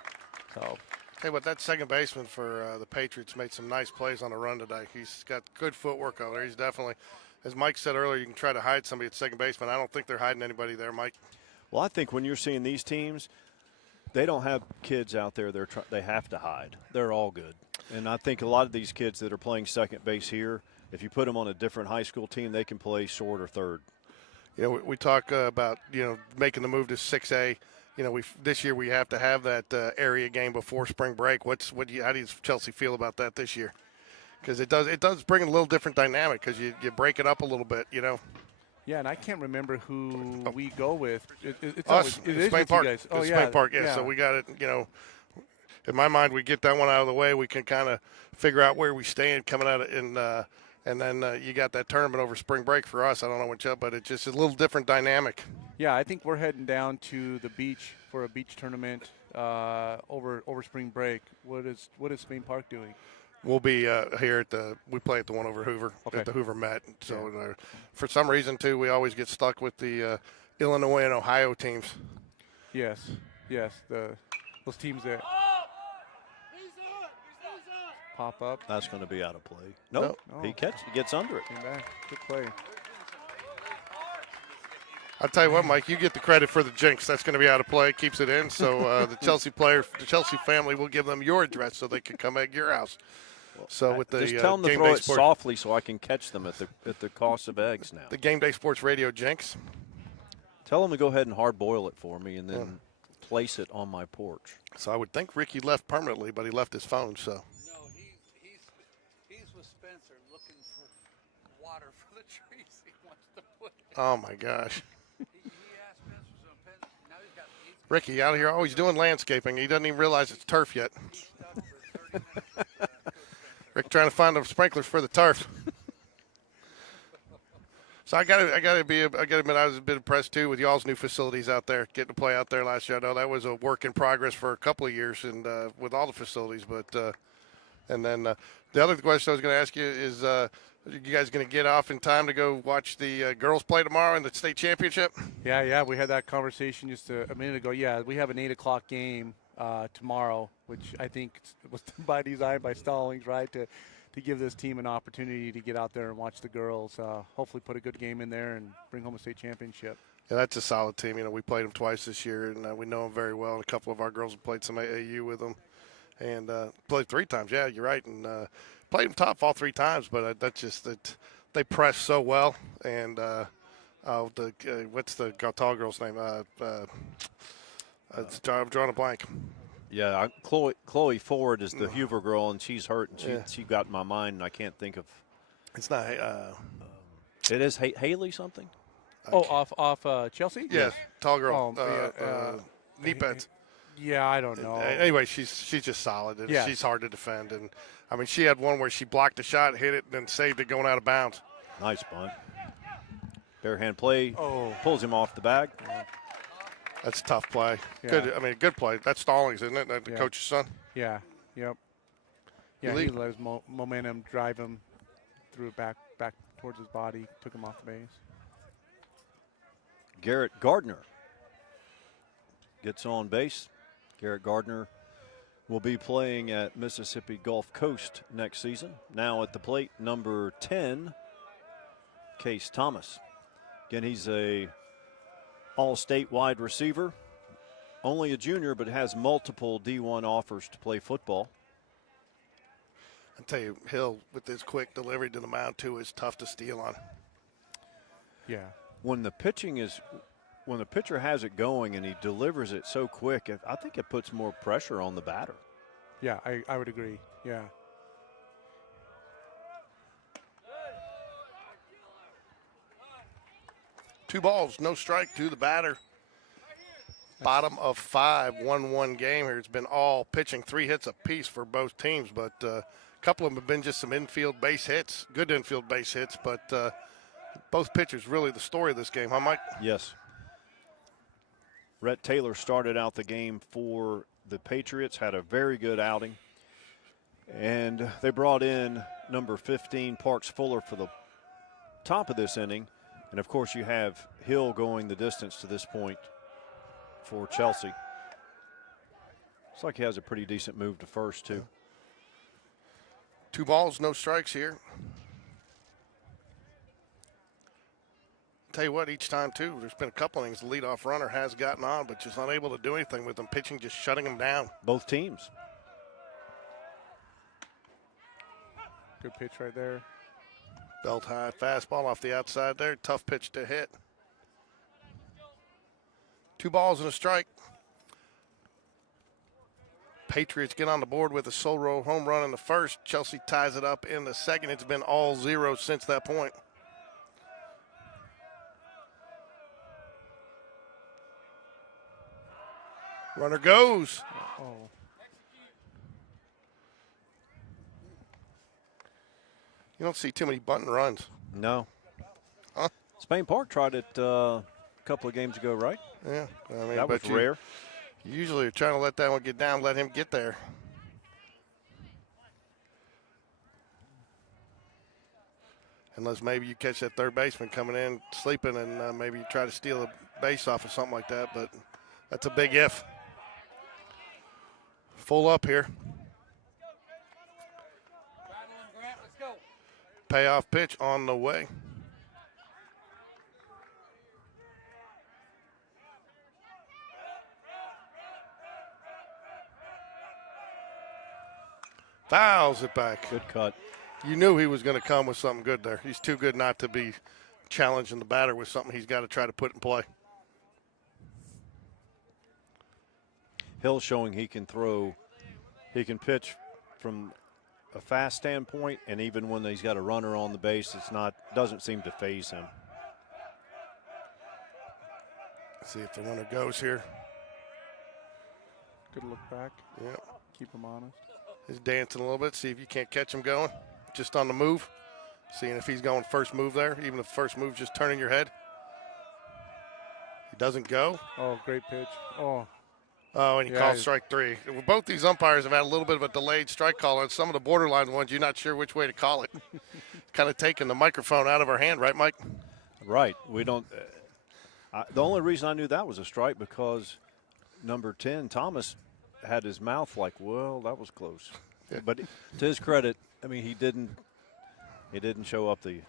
So. Hey, but that second baseman for the Patriots made some nice plays on the run today. He's got good footwork out there. He's definitely, as Mike said earlier, you can try to hide somebody at second baseman. I don't think they're hiding anybody there, Mike. Well, I think when you're seeing these teams, they don't have kids out there they have to hide. They're all good. And I think a lot of these kids that are playing second base here, if you put them on a different high school team, they can play short or third. You know, we talk about, making the move to 6A. This year we have to have that area game before spring break. How does Chelsea feel about that this year? Because it does bring a little different dynamic because you break it up a little bit, Yeah, and I can't remember who we go with. It's us. It Spain is Park. you guys. It's Spain Park. Yeah. So we got it. In my mind, we get that one out of the way. We can kind of figure out where we stand coming out and then you got that tournament over spring break for us. I don't know what's up, but it's just a little different dynamic. Yeah, I think we're heading down to the beach for a beach tournament over spring break. What is Spain Park doing? We'll be here we play at the one over Hoover, at the Hoover Met. So for some reason, too, we always get stuck with the Illinois and Ohio teams. Yes, those teams that pop up. That's going to be out of play. Nope. No. He gets under it. Came back. Good play. I'll tell you what, Mike, you get the credit for the jinx. That's going to be out of play. Keeps it in. So the Chelsea family will give them your address so they can come at your house. So with the just tell them to throw it softly so I can catch them at the cost of eggs now. The Game Day Sports Radio jinx. Tell them to go ahead and hard boil it for me and then place it on my porch. So I would think Ricky left permanently, but he left his phone. So. No, he's with Spencer looking for water for the trees he wants to put in. Oh my gosh. He asked Spencer some pen. Now he's got Ricky out here always doing landscaping. He doesn't even realize it's turf yet. Rick trying to find the sprinklers for the turf. So I gotta admit I was a bit impressed too with y'all's new facilities out there, getting to play out there last year. I know that was a work in progress for a couple of years and with all the facilities, but and then the other question I was going to ask you is, are you guys going to get off in time to go watch the girls play tomorrow in the state championship? Yeah, we had that conversation just a minute ago. Yeah, we have an 8:00 game tomorrow, which I think was by design by Stallings, right, to give this team an opportunity to get out there and watch the girls, hopefully put a good game in there and bring home a state championship. Yeah, that's a solid team. We played them twice this year, and we know them very well. And a couple of our girls have played some AAU with them, and played 3 times. Yeah, you're right, and played them top all 3 times. But that's just that they press so well. And what's the tall girl's name? I'm drawing a blank. Yeah, Chloe Ford is the Hoover girl, and she's hurt, and she got in my mind, and I can't think of. It's not. It is Haley something. Off Chelsea? Yes, tall girl. Knee pads. Yeah, I don't know. Anyway, she's just solid, and she's hard to defend. And I mean, she had one where she blocked a shot, hit it, and then saved it going out of bounds. Nice bunt. Bare hand play. Pulls him off the bag. That's a tough play. Yeah. Good. I mean, good play. That's Stallings, isn't it? The coach's son. Yeah. Yep. Yeah, he let his momentum drive him, threw it back towards his body, took him off the base. Garrett Gardner gets on base. Garrett Gardner will be playing at Mississippi Gulf Coast next season. Now at the plate, number 10, Case Thomas. Again, he's a all-state wide receiver. Only a junior, but has multiple D1 offers to play football. I tell you, Hill with his quick delivery to the mound too is tough to steal on. Yeah. When the pitcher has it going and he delivers it so quick, I think it puts more pressure on the batter. Yeah, I would agree. Yeah. Two balls, no strike to the batter. Bottom of 5, 1-1 game here. It's been all pitching, 3 hits apiece for both teams, but a couple of them have been just some infield base hits, good infield base hits, but both pitchers really the story of this game, huh, Mike? Yes. Rhett Taylor started out the game for the Patriots, had a very good outing, and they brought in number 15, Parks Fuller, for the top of this inning. And, of course, you have Hill going the distance to this point for Chelsea. Looks like he has a pretty decent move to first, too. 2 balls, no strikes here. Tell you what, each time, too, there's been a couple things. The leadoff runner has gotten on, but just unable to do anything with them. Pitching just shutting them down. Both teams. Good pitch right there. Belt high fastball off the outside there. Tough pitch to hit. 2 balls and a strike. Patriots get on the board with a solo home run in the first. Chelsea ties it up in the second. It's been all 0 since that point. Runner goes. Oh. You don't see too many bunt and runs. No. Huh? Spain Park tried it a couple of games ago, right? Yeah, I mean, That was but you rare. usually you're trying to let that one get down, let him get there. Unless maybe you catch that third baseman coming in sleeping and maybe you try to steal a base off or something like that, but that's a big if. Full up here. Let's go. Payoff pitch on the way. Fouls it back. Good cut. You knew he was going to come with something good there. He's too good not to be challenging the batter with something he's got to try to put in play. Hill's showing he can throw, he can pitch from a fast standpoint, and even when he's got a runner on the base, doesn't seem to phase him. See if the runner goes here. Good look back. Yep. Keep him honest. He's dancing a little bit. See if you can't catch him going. Just on the move. Seeing if he's going first move there. Even if the first move just turning your head. He doesn't go. Oh, great pitch. Oh, Oh, and he Yeah, calls he's- strike 3. Both these umpires have had a little bit of a delayed strike call. And some of the borderline ones, you're not sure which way to call it. Kind of taking the microphone out of our hand, right, Mike? Right. We don't. The only reason I knew that was a strike because number 10, Thomas, had his mouth like, well, that was close. Yeah. But to his credit, I mean, he didn't show up the.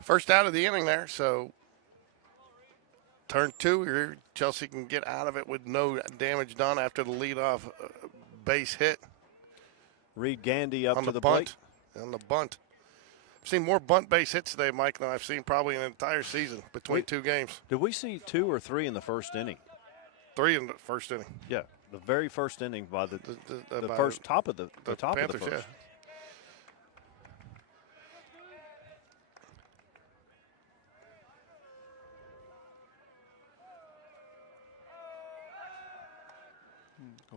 First out of the inning there, so turn 2 here. Chelsea can get out of it with no damage done after the leadoff base hit Reed Gandy up on to the the plate. bunt. On the bunt. I've seen more bunt base hits today, Mike, than I've seen probably in an entire season between 2 games. Did we see 2 or 3 in the first inning? 3 in the first inning. Yeah, the very first inning by the By first top of the top Panthers, of the first. yeah.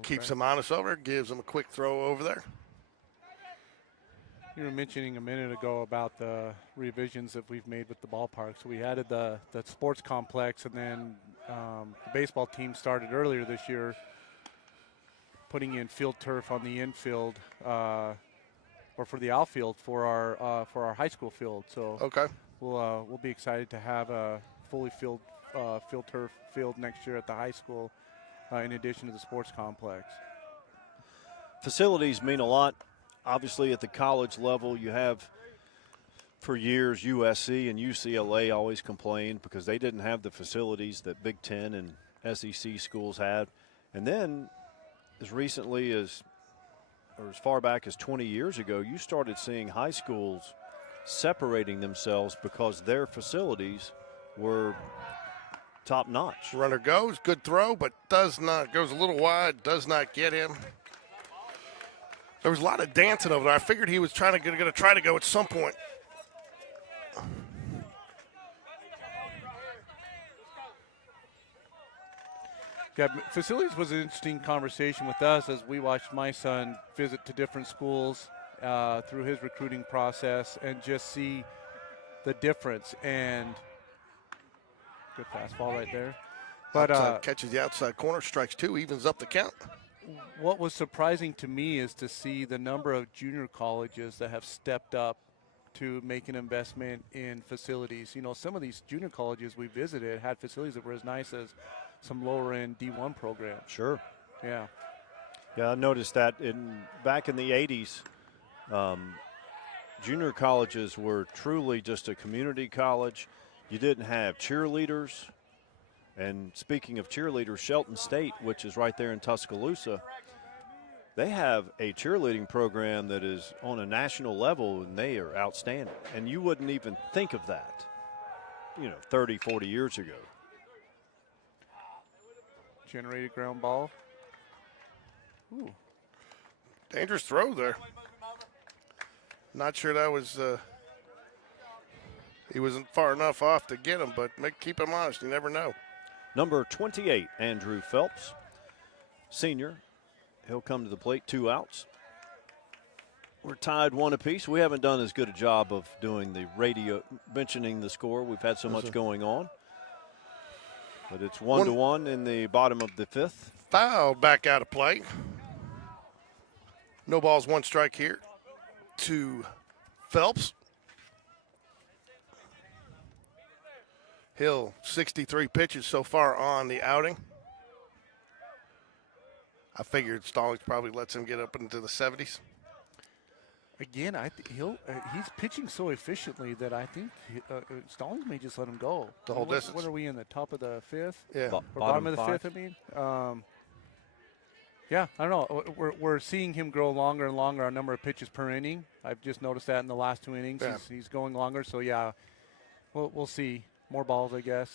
Keeps him honest over, gives him a quick throw over there. you were mentioning a minute ago about the revisions that we've made with the ballpark. So we added the sports complex, and then the baseball team started earlier this year putting in field turf on the infield or for the outfield for our high school field. So Okay. we'll be excited to have a fully field turf field next year at the high school, in addition to the sports complex. Facilities mean a lot. Obviously, at the college level, you have for years USC and UCLA always complained because they didn't have the facilities that Big Ten and SEC schools had. And then as recently as, or as far back as 20 years ago, you started seeing high schools separating themselves because their facilities were top notch. Runner goes, good throw, but does not, goes a little wide, does not get him. There was a lot of dancing over there. I figured he was going to try to go at some point. Yeah, facilities was an interesting conversation with us as we watched my son visit to different schools through his recruiting process and just see the difference. And good fastball right there. But Outside, catches the outside corner, strikes 2, evens up the count. what was surprising to me is to see the number of junior colleges that have stepped up to make an investment in facilities. You know, some of these junior colleges we visited had facilities that were as nice as some lower end D1 programs. Sure. Yeah. Yeah, I noticed that back in the 80s, junior colleges were truly just a community college. You didn't have cheerleaders. And speaking of cheerleaders, Shelton State, which is right there in Tuscaloosa, they have a cheerleading program that is on a national level, and they are outstanding. And you wouldn't even think of that, 30, 40 years ago. Generated ground ball. Ooh. Dangerous throw there. Not sure that was he wasn't far enough off to get him, but keep him honest. You never know. Number 28, Andrew Phelps, senior. He'll come to the plate, 2 outs. We're tied 1 apiece. We haven't done as good a job of doing the radio, mentioning the score. We've had so much going on. But it's 1-1 in the bottom of the 5th. Foul back out of play. No balls, 1 strike here to Phelps. Hill, 63 pitches so far on the outing. I figured Stallings probably lets him get up into the 70s. Again, he's pitching so efficiently that I think Stallings may just let him go. The whole distance. What are we in the top of the 5th? Yeah. Or bottom of the 5th, I mean. Yeah, I don't know. We're seeing him grow longer and longer, our number of pitches per inning. I've just noticed that in the last 2 innings. Yeah. He's going longer. So, yeah, we'll see. More balls, I guess.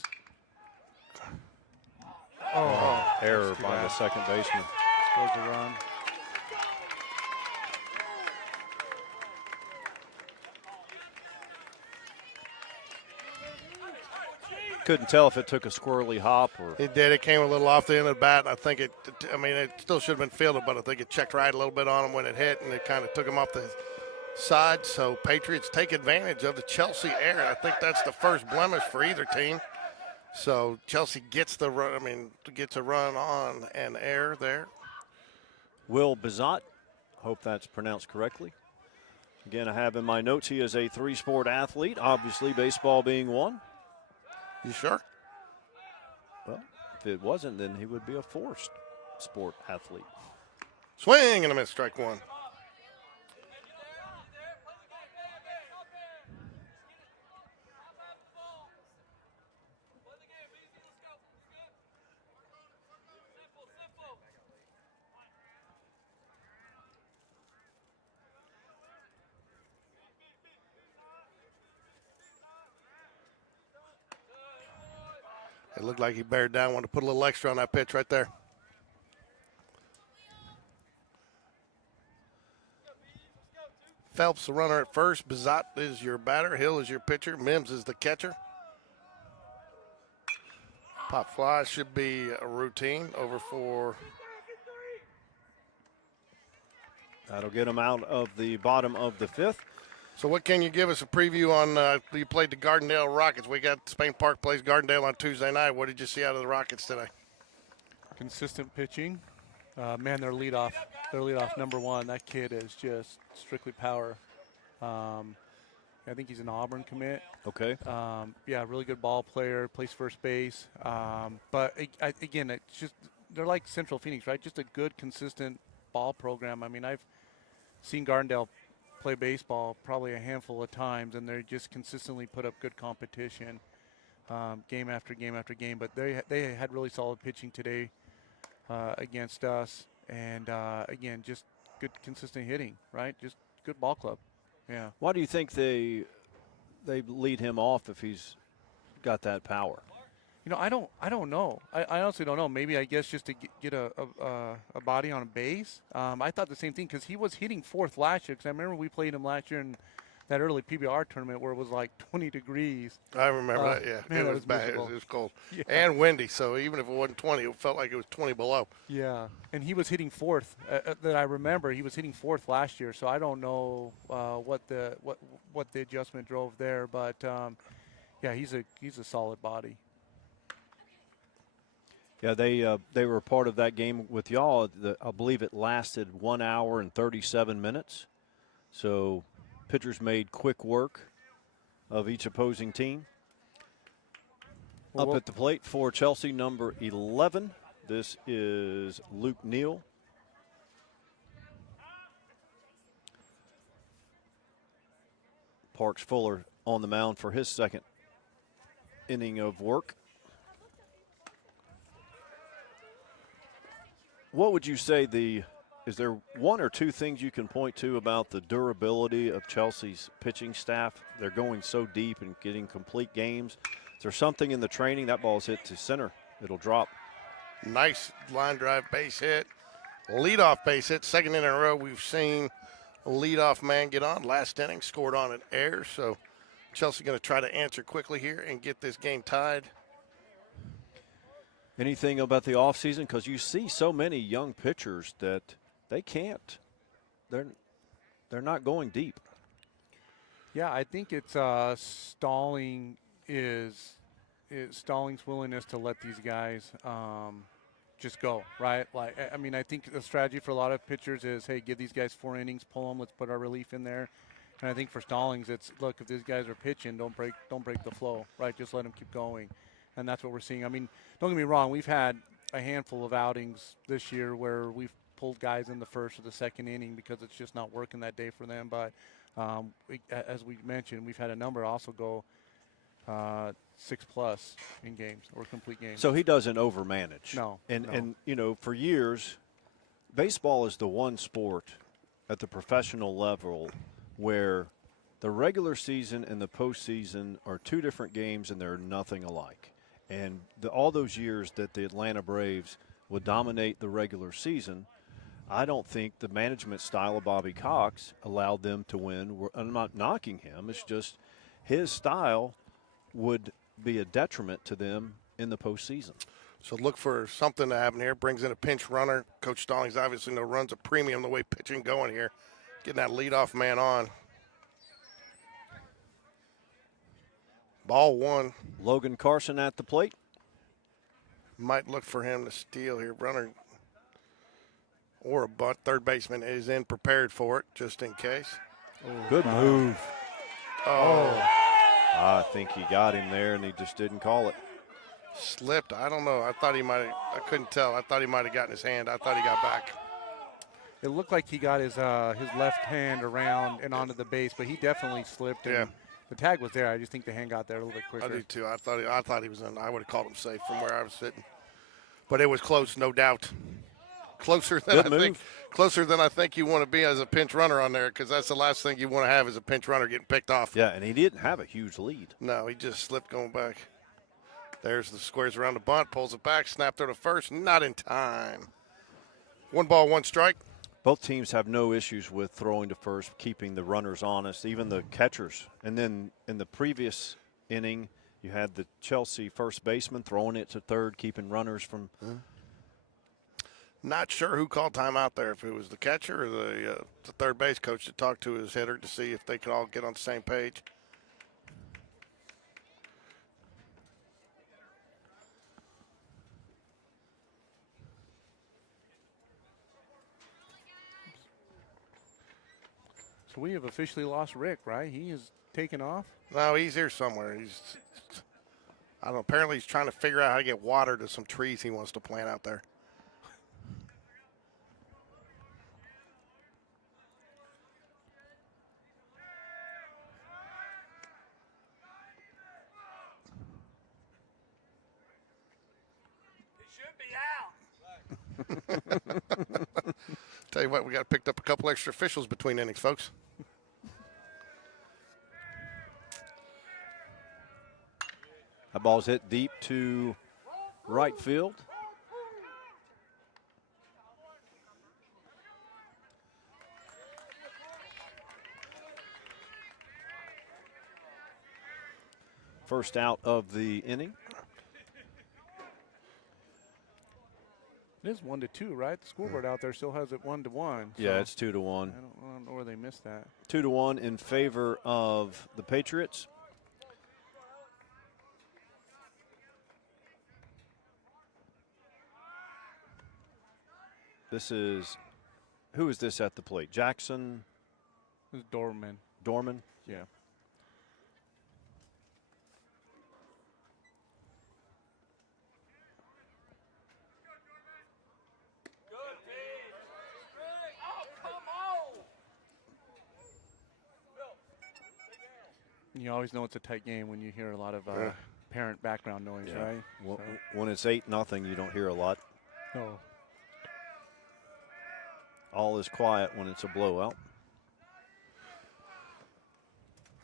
Error by the second baseman. Scores a run. Couldn't tell if it took a squirrely hop or. It did. It came a little off the end of the bat. I think it still should have been fielded, but I think it checked right a little bit on him when it hit, and it kind of took him off the side. So Patriots take advantage of the Chelsea error. I think that's the first blemish for either team. So Chelsea gets the run. Gets a run on an error there. Will Bizot, hope that's pronounced correctly. Again, I have in my notes he is a 3-sport athlete, obviously baseball being one. You sure? Well, if it wasn't, then he would be a 4-sport athlete. Swing and a miss, strike 1. It looked like he bared down, wanted to put a little extra on that pitch right there. Phelps, the runner at first. Bizot is your batter. Hill is your pitcher. Mims is the catcher. Pop fly should be a routine over for. That'll get him out of the bottom of the 5th. So what can you give us a preview on? You played the Gardendale Rockets. We got Spain Park plays Gardendale on Tuesday night. What did you see out of the Rockets today? Consistent pitching. Man, their leadoff number 1. That kid is just strictly power. I think he's an Auburn commit. Okay. Yeah, really good ball player. Plays first base. But again, it's just they're like Central Phoenix, right? Just a good, consistent ball program. I mean, I've seen Gardendale play baseball probably a handful of times, and they just consistently put up good competition, game after game after game. But they had really solid pitching today against us, and again, just good consistent hitting, right? Just good ball club. Yeah. Why do you think they lead him off if he's got that power? I don't know. I honestly don't know. Maybe I guess just to get a body on a base. I thought the same thing because he was hitting 4th last year. Because I remember we played him last year in that early PBR tournament where it was like 20 degrees. I remember that. Yeah, man, it was bad. It miserable. was cold Yeah. and windy. So even if it wasn't 20, it felt like it was 20 below. Yeah, and he was hitting 4th. That I remember, he was hitting 4th last year. So I don't know what the adjustment drove there, but yeah, he's a solid body. Yeah, they were part of that game with y'all. I believe it lasted 1 hour and 37 minutes. So pitchers made quick work of each opposing team. Up at the plate for Chelsea, number 11. This is Luke Neal. Parks Fuller on the mound for his second inning of work. What would you say is there one or two things you can point to about the durability of Chelsea's pitching staff? They're going so deep and getting complete games. Is there something in the training? That ball's hit to center. It'll drop. Nice line drive base hit. Leadoff base hit. Second inning in a row we've seen a leadoff man get on. Last inning scored on an error. So Chelsea going to try to answer quickly here and get this game tied. Anything about the offseason? Because you see so many young pitchers that they can't. They're not going deep. Yeah, I think it's Stallings' willingness to let these guys just go, right? Like, I mean, I think the strategy for a lot of pitchers is, hey, give these guys 4 innings, pull them, let's put our relief in there. And I think for Stallings, it's, look, if these guys are pitching, don't break the flow, right? Just let them keep going. And that's what we're seeing. I mean, don't get me wrong, we've had a handful of outings this year where we've pulled guys in the first or the second inning because it's just not working that day for them. But as we mentioned, we've had a number also go 6+ in games or complete games. So he doesn't overmanage. No. And you know, for years, baseball is the one sport at the professional level where the regular season and the postseason are two different games and they're nothing alike. And all those years that the Atlanta Braves would dominate the regular season, I don't think the management style of Bobby Cox allowed them to win. I'm not knocking him. It's just his style would be a detriment to them in the postseason. So look for something to happen here. Brings in a pinch runner. Coach Stallings obviously runs a premium the way pitching going here. Getting that leadoff man on. Ball 1. Logan Carson at the plate. Might look for him to steal here. Runner or a bunt. Third baseman is in, prepared for it, just in case. Good move. Oh. I think he got him there, and he just didn't call it. Slipped. I don't know. I thought he might have. I couldn't tell. I thought he might have gotten his hand. I thought he got back. It looked like he got his left hand around and onto the base, but he definitely slipped. And Yeah. The tag was there. I just think the hand got there a little bit quicker. I do too. I thought he was in. I would have called him safe from where I was sitting. But it was close, no doubt. Closer than Closer than I think you want to be as a pinch runner on there, because that's the last thing you want to have is a pinch runner getting picked off. Yeah, and he didn't have a huge lead. No, he just slipped going back. There's the squares around the bunt, pulls it back, snap through to first, not in time. 1 ball, 1 strike. Both teams have no issues with throwing to first, keeping the runners honest, even the catchers. And then in the previous inning, you had the Chelsea first baseman throwing it to third, keeping runners from. Not sure who called timeout there, if it was the catcher or the third base coach that talked to his hitter to see if they could all get on the same page. So we have officially lost Rick, right? He is taken off. No, he's here somewhere. I don't know. Apparently, he's trying to figure out how to get water to some trees he wants to plant out there. It should be out. Tell you what, we got picked up a couple extra officials between innings, folks. That ball's hit deep to right field. First out of the inning. It is 1-2, right? The scoreboard out there still has it 1-1. So Yeah, it's 2-1. I don't know where they missed that. 2-1 in favor of the Patriots. Who is this at the plate? Jackson This is Dorman. Dorman? Yeah. You always know it's a tight game when you hear a lot of parent background noise, Yeah. right? Well, when it's 8-0, you don't hear a lot. No. All is quiet when it's a blowout.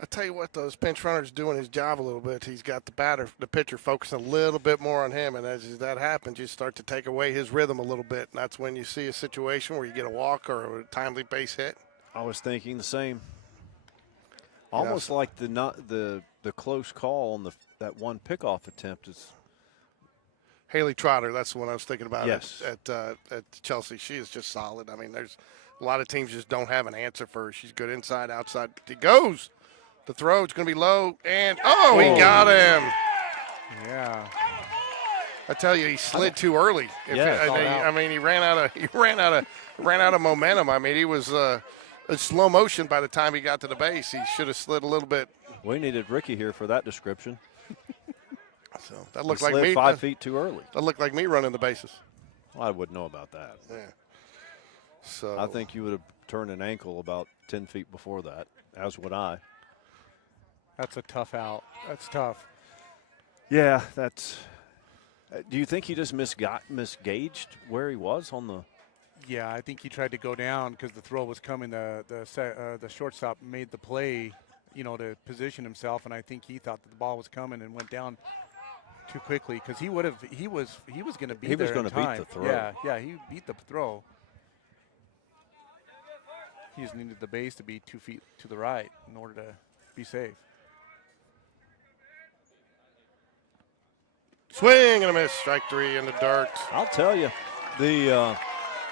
I tell you what, those pinch runners doing his job a little bit. He's got the pitcher focusing a little bit more on him, and as that happens, you start to take away his rhythm a little bit, and that's when you see a situation where you get a walk or a timely base hit. I was thinking the same. Almost like the close call on that one pickoff attempt is. Haley Trotter, that's the one I was thinking about. Yes. At Chelsea, she is just solid. I mean, there's a lot of teams just don't have an answer for her. She's good inside, outside. He goes. The throw, it's going to be low, and he got him. Yeah. I tell you, he slid too early. Yeah, He ran out of momentum. I mean, he was in slow motion by the time he got to the base. He should have slid a little bit. We needed Ricky here for that description. So that looked He like slid me. 5 feet too early. That looked like me running the bases. Well, I wouldn't know about that. Yeah. So I think you would have turned an ankle about 10 feet before that, as would I. That's a tough out. That's tough. Yeah, that's. Do you think he just misgauged where he was on the? Yeah, I think he tried to go down because the throw was coming. The shortstop made the play, to position himself, and I think he thought that the ball was coming and went down too quickly because he was going to beat. He was going to beat the throw. Yeah, he beat the throw. He just needed the base to be 2 feet to the right in order to be safe. swing and a miss. Strike three in the dirt. I'll tell you, the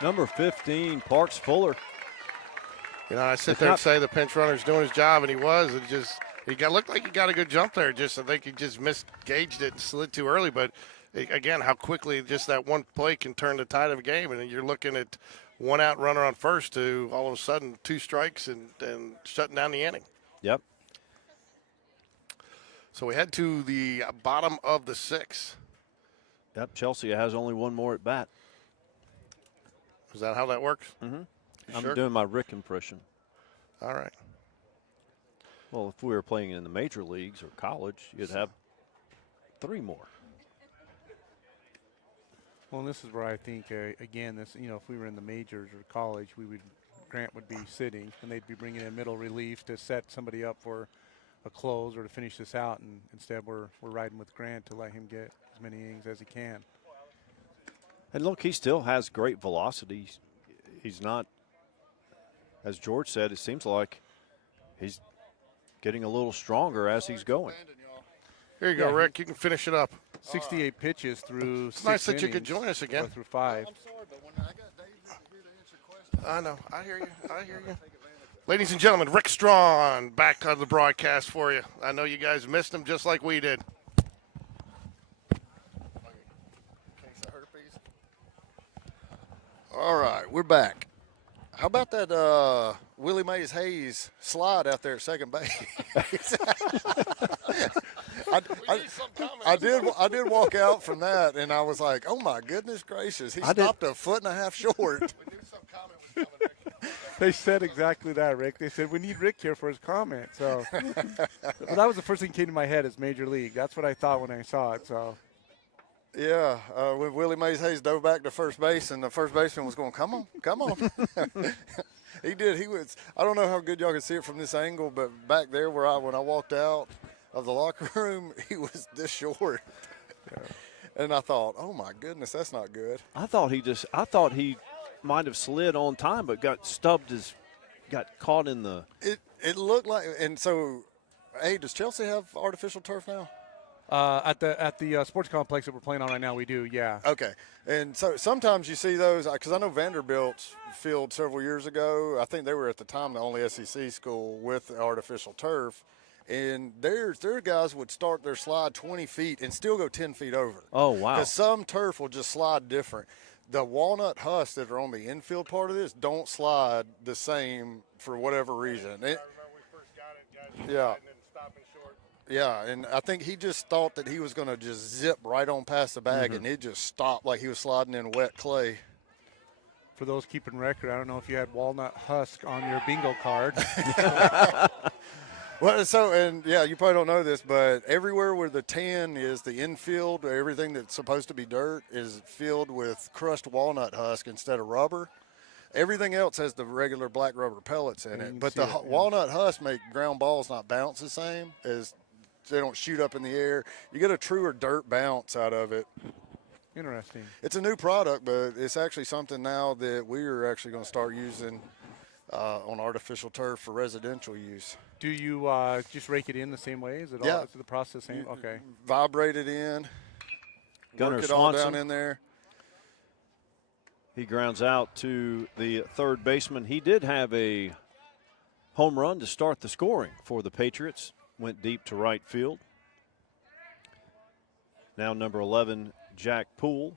number 15, Parks Fuller. I sit there and say the pinch runner's doing his job, and he was. Looked like he got a good jump there. I think he just misgauged it and slid too early. But again, how quickly just that one play can turn the tide of a game, and you're looking at one out runner on first to all of a sudden 2 strikes and shutting down the inning. Yep. So we head to the bottom of the 6th. Yep. Chelsea has only one more at bat. Is that how that works? Mm-hmm. I'm sure? doing my Rick impression. All right. Well, if we were playing in the major leagues or college, you'd have 3 more. Well, and this is where I think, again, if we were in the majors or college, Grant would be sitting, and they'd be bringing in middle relief to set somebody up for a close or to finish this out, and instead we're riding with Grant to let him get as many innings as he can. And look, he still has great velocity. He's not, as George said, it seems like he's getting a little stronger as he's going. Here you go, Rick. You can finish it up. 68 pitches through It's 6 nice that you innings, could join us again. or through 5. I'm sorry, but when I got Dave here to answer questions, I know. I hear you. Ladies and gentlemen, Rick Strawn back on the broadcast for you. I know you guys missed him just like we did. all right, we're back. How about that Willie Mays Hayes slide out there at second base? I did walk out from that, and I was like, oh, my goodness gracious. He stopped a foot and a half short. We knew some comment was coming, Rick. They said exactly that, Rick. They said, we need Rick here for his comment. So, well, that was the first thing that came to my head is Major League. That's what I thought when I saw it. So, Yeah, when Willie Mays Hayes dove back to first base, and the first baseman was going, come on. He did. He was. I don't know how good y'all can see it from this angle, but back there when I walked out of the locker room, he was this short. Yeah. And I thought, oh, my goodness, that's not good. I thought he might have slid on time, but got caught in the. It looked like, and so, hey, does Chelsea have artificial turf now? At the sports complex that we're playing on right now, we do, yeah. Okay. And so sometimes you see those, because I know Vanderbilt's field several years ago, I think they were at the time the only SEC school with artificial turf, and their guys would start their slide 20 feet and still go 10 feet over. Oh, wow. Because some turf will just slide different. The walnut husks that are on the infield part of this don't slide the same for whatever reason. I remember we first got it, guys. Yeah. And then stopping short. Yeah, and I think he just thought that he was going to just zip right on past the bag, and it just stopped like he was sliding in wet clay. For those keeping record, I don't know if you had walnut husk on your bingo card. Well, so, and yeah, you probably don't know this, but everywhere where the tan is, the infield, everything that's supposed to be dirt is filled with crushed walnut husk instead of rubber. Everything else has the regular black rubber pellets in Yeah, you it, can but see the it, yeah. walnut husk make ground balls not bounce the same, as they don't shoot up in the air. You get a truer dirt bounce out of it. Interesting. It's a new product, but it's actually something now that we are actually going to start using on artificial turf for residential use. Do you just rake it in the same way? Is it Yeah. all? Is the process the same? Okay. Vibrate it in, Gunnar work it all Swanson. down in there. He grounds out to the third baseman. He did have a home run to start the scoring for the Patriots. Went deep to right field. Now number 11, Jack Poole.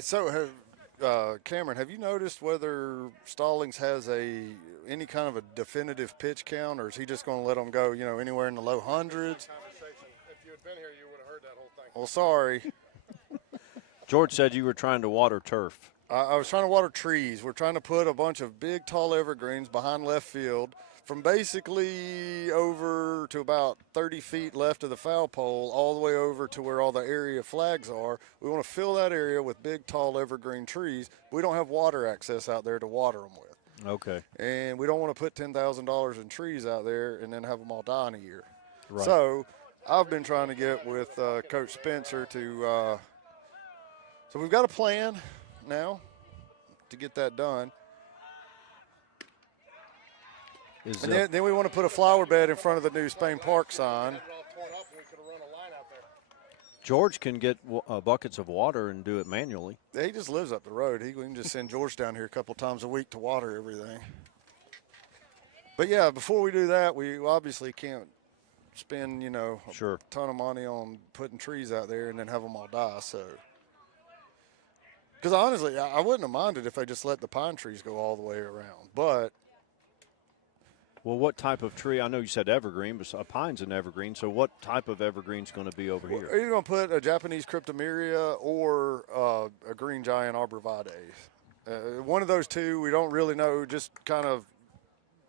So, Cameron, have you noticed whether Stallings has any kind of a definitive pitch count, or is he just going to let them go, anywhere in the low hundreds? If you had been here, you would have heard that whole thing. Well, sorry. George said you were trying to water turf. I was trying to water trees. We're trying to put a bunch of big, tall evergreens behind left field from basically over to about 30 feet left of the foul pole all the way over to where all the area flags are. We want to fill that area with big, tall evergreen trees. We don't have water access out there to water them with. Okay. And we don't want to put $10,000 in trees out there and then have them all die in a year. Right. So I've been trying to get with Coach Spencer to so we've got a plan now to get that done. And then we want to put a flower bed in front of the new Spain Park sign. George can get buckets of water and do it manually. He just lives up the road. We can just send George down here a couple times a week to water everything. But, yeah, before we do that, we obviously can't spend, a ton of money on putting trees out there and then have them all die. So, because honestly, I wouldn't have minded if they just let the pine trees go all the way around. But well, what type of tree? I know you said evergreen, but a pine's an evergreen. So what type of evergreen's going to be over here? Are you going to put a Japanese cryptomeria or a green giant arborvitae? One of those two, we don't really know. Just kind of,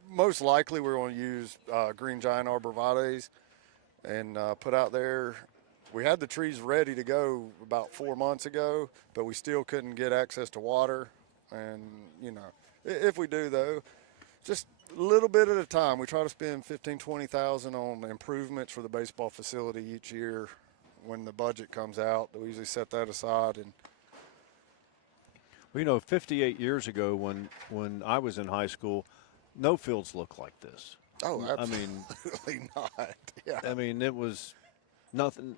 most likely we're going to use green giant arborvitaes and put out there. We had the trees ready to go about 4 months ago, but we still couldn't get access to water. And, if we do, though, just a little bit at a time. We try to spend $15,000 to $20,000 on improvements for the baseball facility each year when the budget comes out. We usually set that aside. And well, 58 years ago when I was in high school, no fields looked like this. Oh, absolutely I mean, not. Yeah. I mean, it was nothing.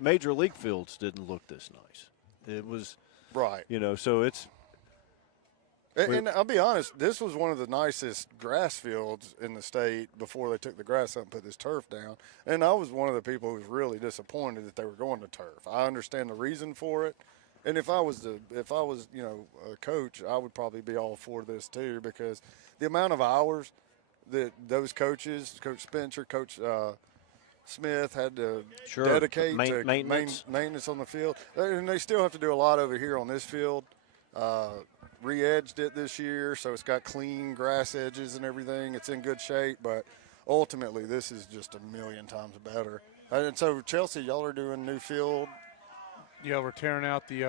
Major league fields didn't look this nice. It was right. So it's. And I'll be honest, this was one of the nicest grass fields in the state before they took the grass up and put this turf down. And I was one of the people who was really disappointed that they were going to turf. I understand the reason for it. And if I was a coach, I would probably be all for this too, because the amount of hours that those coaches, Coach Spencer, Coach Smith, had to dedicate to maintenance on the field. And they still have to do a lot over here on this field. Re-edged it this year, so it's got clean grass edges and everything. It's in good shape, but ultimately this is just a million times better. And so, Chelsea, y'all are doing new field. Yeah, we're tearing out the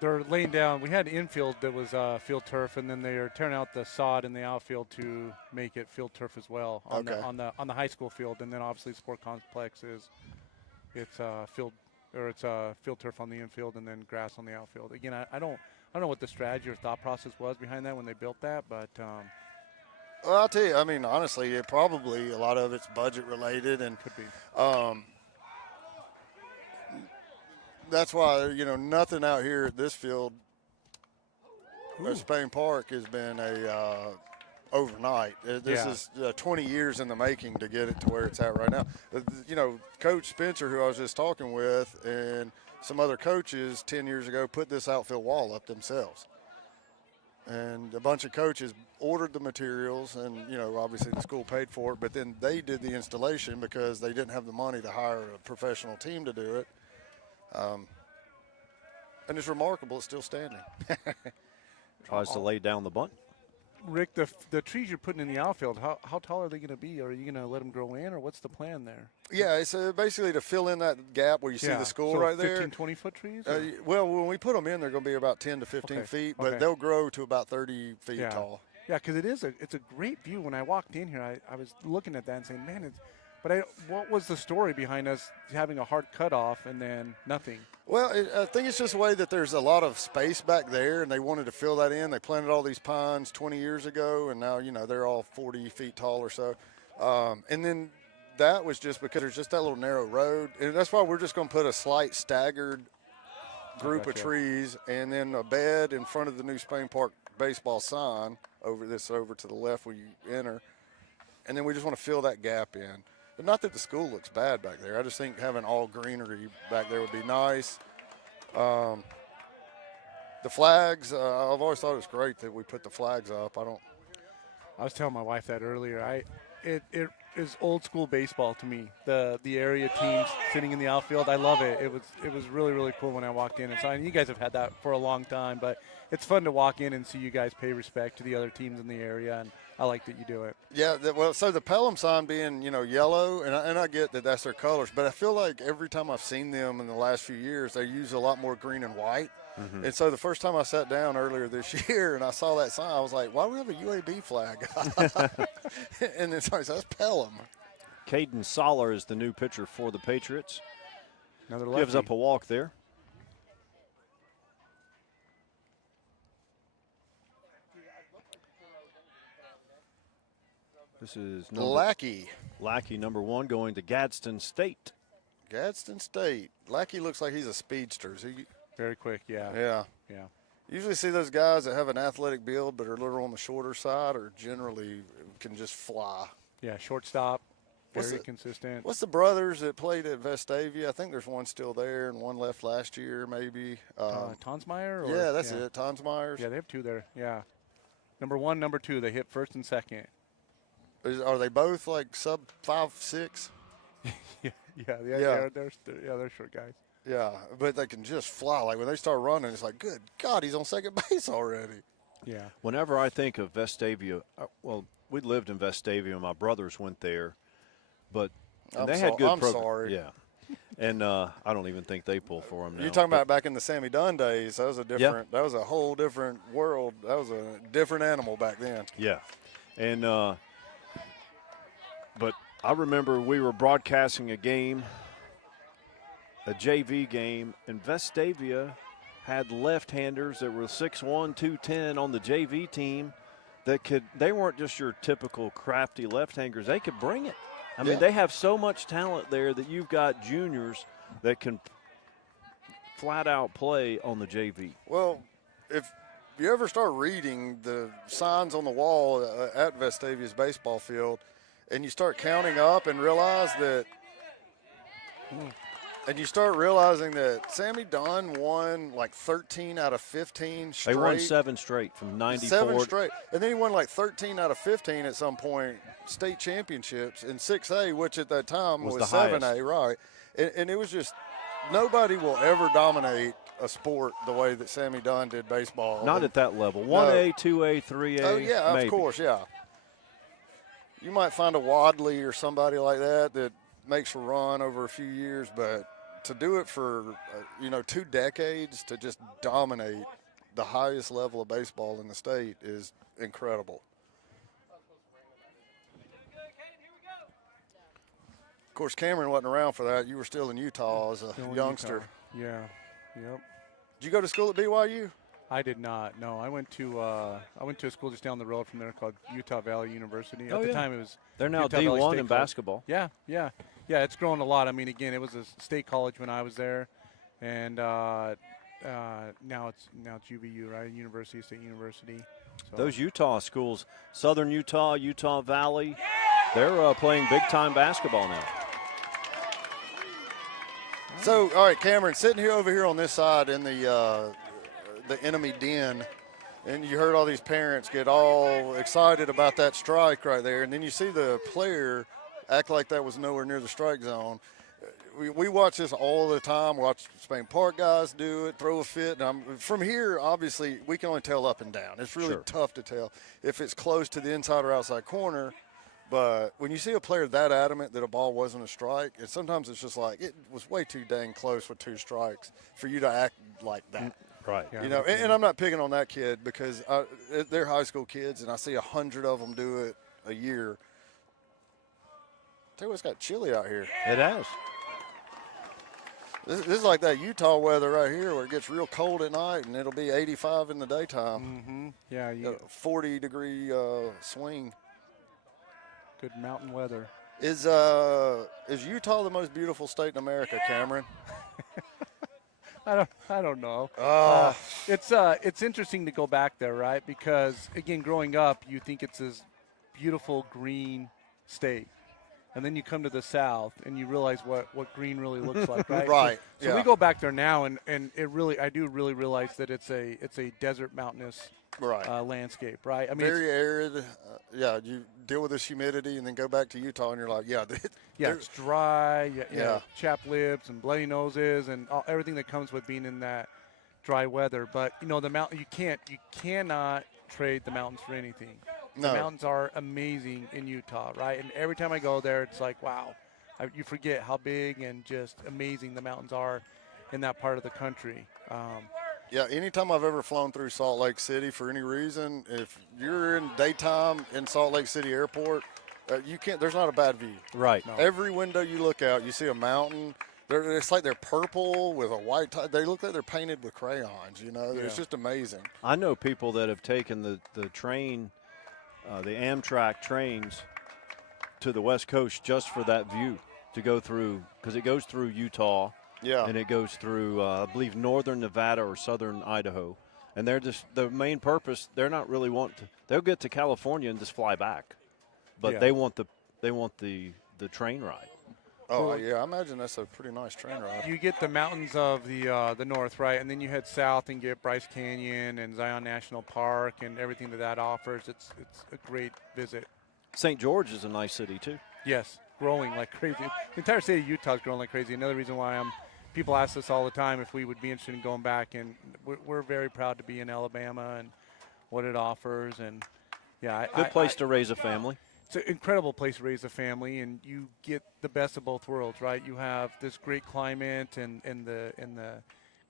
they're laying down. We had infield that was field turf, and then they are tearing out the sod in the outfield to make it field turf as well on the high school field. And then obviously sport complex it's field turf on the infield and then grass on the outfield. Again, I don't know what the strategy or thought process was behind that when they built that, but well, I'll tell you, I mean, honestly, it probably a lot of it's budget related, and could be. That's why, nothing out here at this field at Spain Park has been overnight. This is 20 years in the making to get it to where it's at right now. Coach Spencer, who I was just talking with, and some other coaches 10 years ago put this outfield wall up themselves. And a bunch of coaches ordered the materials, and, obviously the school paid for it, but then they did the installation because they didn't have the money to hire a professional team to do it. And it's remarkable it's still standing. Tries to lay down the bunt. Rick, the trees you're putting in the outfield, how tall are they going to be? Are you going to let them grow in, or what's the plan there? Yeah, it's basically to fill in that gap where you see the school so right there. 15, 20-foot trees? Well, when we put them in, they're going to be about 10 to 15 feet, but they'll grow to about 30 feet tall. Yeah, because it's a great view. When I walked in here, I was looking at that and saying, man, what was the story behind us having a hard cutoff and then nothing? Well, I think it's just the way that there's a lot of space back there, and they wanted to fill that in. They planted all these pines 20 years ago, and now, they're all 40 feet tall or so. And then that was just because there's just that little narrow road, and that's why we're just going to put a slight staggered group of trees and then a bed in front of the new Spain Park baseball sign over to the left where you enter, and then we just want to fill that gap in. But not that the school looks bad back there. I just think having all greenery back there would be nice. The flags, I've always thought it was great that we put the flags up. I was telling my wife that earlier. It is old school baseball to me. The area teams sitting in the outfield, I love it. It was really, really cool when I walked in and saw. And you guys have had that for a long time, but it's fun to walk in and see you guys pay respect to the other teams in the area, and I like that you do it. Yeah, so the Pelham sign being, yellow, and I get that that's their colors, but I feel like every time I've seen them in the last few years, they use a lot more green and white. Mm-hmm. And so the first time I sat down earlier this year and I saw that sign, I was like, why do we have a UAB flag? And then sorry, that's Pelham. Caden Soller is the new pitcher for the Patriots. Another lefty. Gives up a walk there. This is Lackey, number 1, going to Gadsden State. Gadsden State. Lackey looks like he's a speedster. Very quick, yeah. Yeah. Yeah. Usually see those guys that have an athletic build but are a little on the shorter side or generally can just fly. Yeah, shortstop, very consistent. What's the brothers that played at Vestavia? I think there's one still there and one left last year maybe. Tonsmeyer? Yeah, that's it, Tonsmeyers. Yeah, they have 2 there, yeah. Number 1, number 2, they hit first and second. Are they both like sub 5'6"? Yeah, they're short guys. Yeah, but they can just fly. Like when they start running, it's like, good God, he's on second base already. Yeah. Whenever I think of Vestavia, well, we lived in Vestavia. My brothers went there, but they had good programs. Sorry. Yeah. And I don't even think they pull for them now. You're talking about back in the Sammy Dunn days. That was that was a whole different world. That was a different animal back then. Yeah. And but I remember we were broadcasting a game, a JV game, and Vestavia had left-handers that were 6'1", 210 on the JV team they weren't just your typical crafty left-handers. They could bring it. I mean, they have so much talent there that you've got juniors that can flat-out play on the JV. Well, if you ever start reading the signs on the wall at Vestavia's baseball field, and you start counting up and realize that and you start realizing that Sammy Dunn won like 13 out of 15 straight. They won 7 straight from 94. 7 straight. And then he won like 13 out of 15 at some point, state championships in 6A, which at that time was 7A, right. And it was just nobody will ever dominate a sport the way that Sammy Dunn did baseball. Not at that level. 1A, 2A, 3A. Oh, yeah, maybe. Of course, yeah. You might find a Wadley or somebody like that makes a run over a few years, but to do it for 2 decades, to just dominate the highest level of baseball in the state is incredible. Of course, Cameron wasn't around for that. You were still in Utah as a youngster. Utah. Yeah. Yep. Did you go to school at BYU? I did not. No, I went to a school just down the road from there called Utah Valley University. At the time, it was they're now Utah D1 in basketball. Yeah. It's grown a lot. I mean, again, it was a state college when I was there, and now it's UVU, right? State University. So. Those Utah schools, Southern Utah, Utah Valley, they're playing big-time basketball now. So, all right, Cameron, sitting over here on this side in the enemy den, and you heard all these parents get all excited about that strike right there, and then you see the player act like that was nowhere near the strike zone. we watch this all the time. Watch Spain Park guys do it, throw a fit. And from here, obviously, we can only tell up and down. It's really tough to tell if it's close to the inside or outside corner. But when you see a player that adamant that a ball wasn't a strike, and sometimes it's just like it was way too dang close with 2 strikes for you to act like that. Right. Yeah, you know, and I'm not picking on that kid because they're high school kids, and I see 100 of them do it a year. Tell you what, it's got chilly out here. It has. This is like that Utah weather right here where it gets real cold at night and it'll be 85 in the daytime. Yeah, 40-degree swing. Good mountain weather. Is Utah the most beautiful state in America, Cameron? I don't know. It's interesting to go back there, right? Because again, growing up, you think it's this beautiful green state. And then you come to the south and you realize what green really looks like, right? Right. So we go back there now, and I do really realize that it's a desert mountainous landscape, right? I mean, very arid. You deal with this humidity and then go back to Utah and you're like, it's dry. Chapped lips and bloody noses and everything that comes with being in that dry weather. But the mountain, you cannot trade the mountains for anything. No. The mountains are amazing in Utah, right? And every time I go there, it's like, wow, you forget how big and just amazing the mountains are in that part of the country. Anytime I've ever flown through Salt Lake City for any reason, if you're in daytime in Salt Lake City Airport, there's not a bad view. Right. No. Every window you look out, you see a mountain. It's like they're purple with a white tie. They look like they're painted with crayons, It's just amazing. I know people that have taken the train, the Amtrak trains to the West Coast just for that view, to go through, because it goes through Utah. Yeah. And it goes through, I believe, northern Nevada or southern Idaho. And they're just, the main purpose, they're not really they'll get to California and just fly back. But they want the train ride. Oh, yeah, I imagine that's a pretty nice train ride. You get the mountains of the north, right, and then you head south and get Bryce Canyon and Zion National Park and everything that offers. It's a great visit. St. George is a nice city, too. Yes, growing like crazy. The entire state of Utah is growing like crazy. Another reason why people ask us all the time if we would be interested in going back, and we're very proud to be in Alabama and what it offers. And, good place to raise a family. It's an incredible place to raise a family, and you get the best of both worlds, right? You have this great climate and the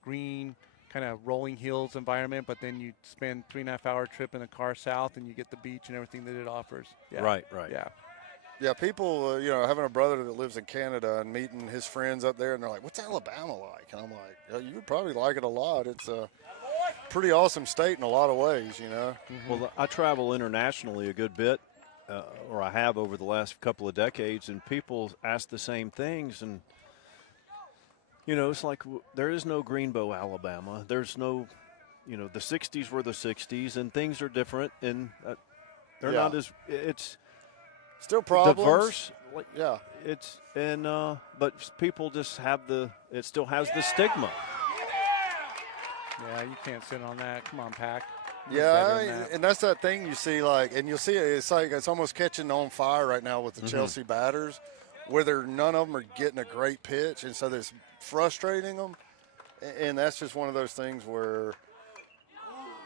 green kind of rolling hills environment, but then you spend 3.5-hour trip in a car south, and you get the beach and everything that it offers. Yeah. Right. Yeah, people, having a brother that lives in Canada and meeting his friends up there, and they're like, what's Alabama like? And I'm like, you would probably like it a lot. It's a pretty awesome state in a lot of ways, Well, I travel internationally a good bit. Or I have over the last couple of decades, and people ask the same things. And, it's like there is no Greenbow, Alabama. There's no, the 60s were the 60s, and things are different. And they're not as – it's still problems. Diverse. But people just have it still has the stigma. Yeah, you can't sit on that. Come on, Pack. Yeah, and that's that thing you see, and you'll see it's almost catching on fire right now with the Chelsea batters, where none of them are getting a great pitch, and so that's frustrating them. And that's just one of those things where,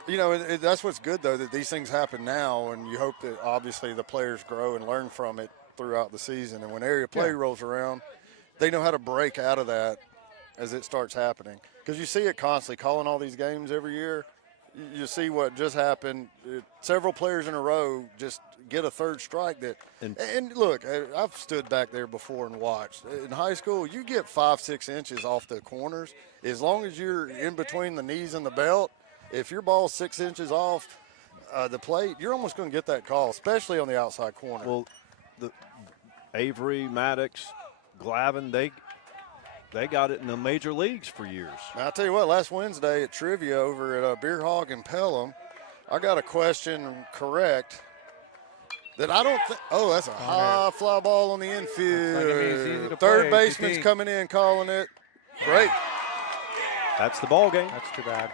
that's what's good, though, that these things happen now, and you hope that obviously the players grow and learn from it throughout the season. And when area play rolls around, they know how to break out of that as it starts happening. Because you see it constantly, calling all these games every year. You see what just happened. Several players in a row just get a third strike. And look, I've stood back there before and watched. In high school, you get 5-6 inches off the corners. As long as you're in between the knees and the belt, if your ball's 6 inches off the plate, you're almost going to get that call, especially on the outside corner. Well, Avery, Maddox, Glavin, they got it in the major leagues for years. Now, I'll tell you what, last Wednesday at Trivia over at Beer Hog in Pelham, I got a question correct that I don't think – that's a high fly ball on the infield. Third baseman's coming in calling it. Great. That's the ball game. That's too bad.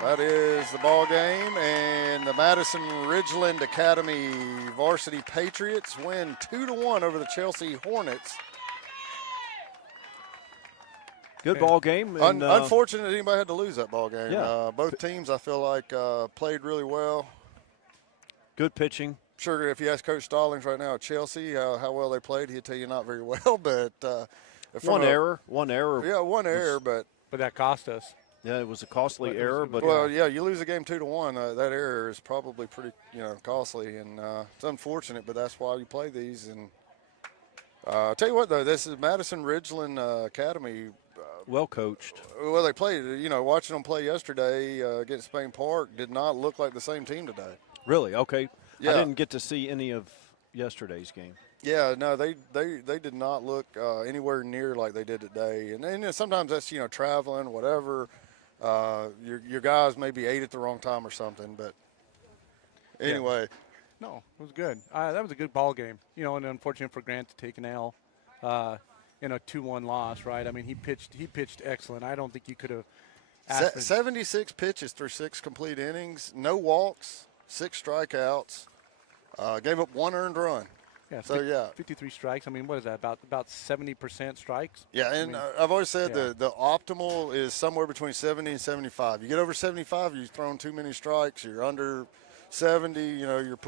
That is the ball game, and the Madison-Ridgeland Academy varsity Patriots win 2-1 over the Chelsea Hornets. Good ball game. And, Unfortunate anybody had to lose that ball game. Yeah. Both teams, I feel like, played really well. Good pitching. Sure, if you ask Coach Stallings right now at Chelsea how well they played, he'd tell you not very well. But One error. Yeah, one error, but that cost us. Yeah, it was a costly error. But you lose a game 2-1. That error is probably pretty costly, and it's unfortunate. But that's why you play these. And I'll tell you what, though, this is Madison-Ridgeland Academy. well coached. Well, they played. Watching them play yesterday against Spain Park did not look like the same team today. Really? Okay. Yeah. I didn't get to see any of yesterday's game. Yeah, no, they did not look anywhere near like they did today. And sometimes that's traveling, whatever. Your guys maybe ate at the wrong time or something. But anyway, No, it was good. That was a good ball game. And unfortunate for Grant to take an L in a 2-1 loss, right? I mean, he pitched excellent. I don't think you could have asked for 76 pitches through 6 complete innings, no walks, 6 strikeouts, gave up 1 earned run. Yeah, So 53 strikes. I mean, what is that? About 70% strikes. Yeah, and I've always said the optimal is somewhere between 70 and 75. You get over 75, you've thrown too many strikes. You're under 70, you're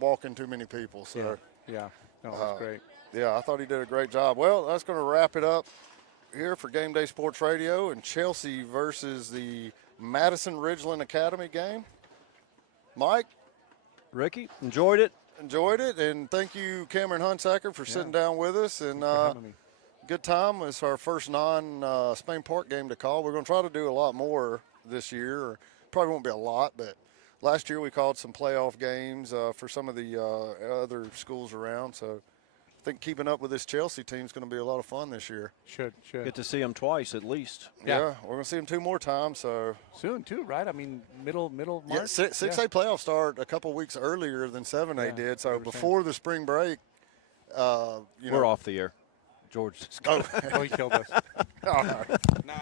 walking too many people. So Yeah. No, it was great. yeah, I thought he did a great job. Well, that's going to wrap it up here for Game Day Sports Radio and Chelsea versus the Madison-Ridgeland Academy game. Mike, Ricky, enjoyed it. enjoyed it, and thank you, Cameron Hunsaker, for sitting down with us. And For having me. good time. It's our first non-Spain Park game to call. We're going to try to do a lot more this year. Probably won't be a lot, but last year we called some playoff games for some of the other schools around. So I think keeping up with this Chelsea team is going to be a lot of fun this year. Should. Get to see them twice at least. Yeah, we're going to see them 2 more times. So Soon, too, right? I mean, middle March. yeah, 6A playoffs start a couple weeks earlier than 7A did. So before the spring break, We're off the air. George. Oh, Oh, he killed us. all right. Nice.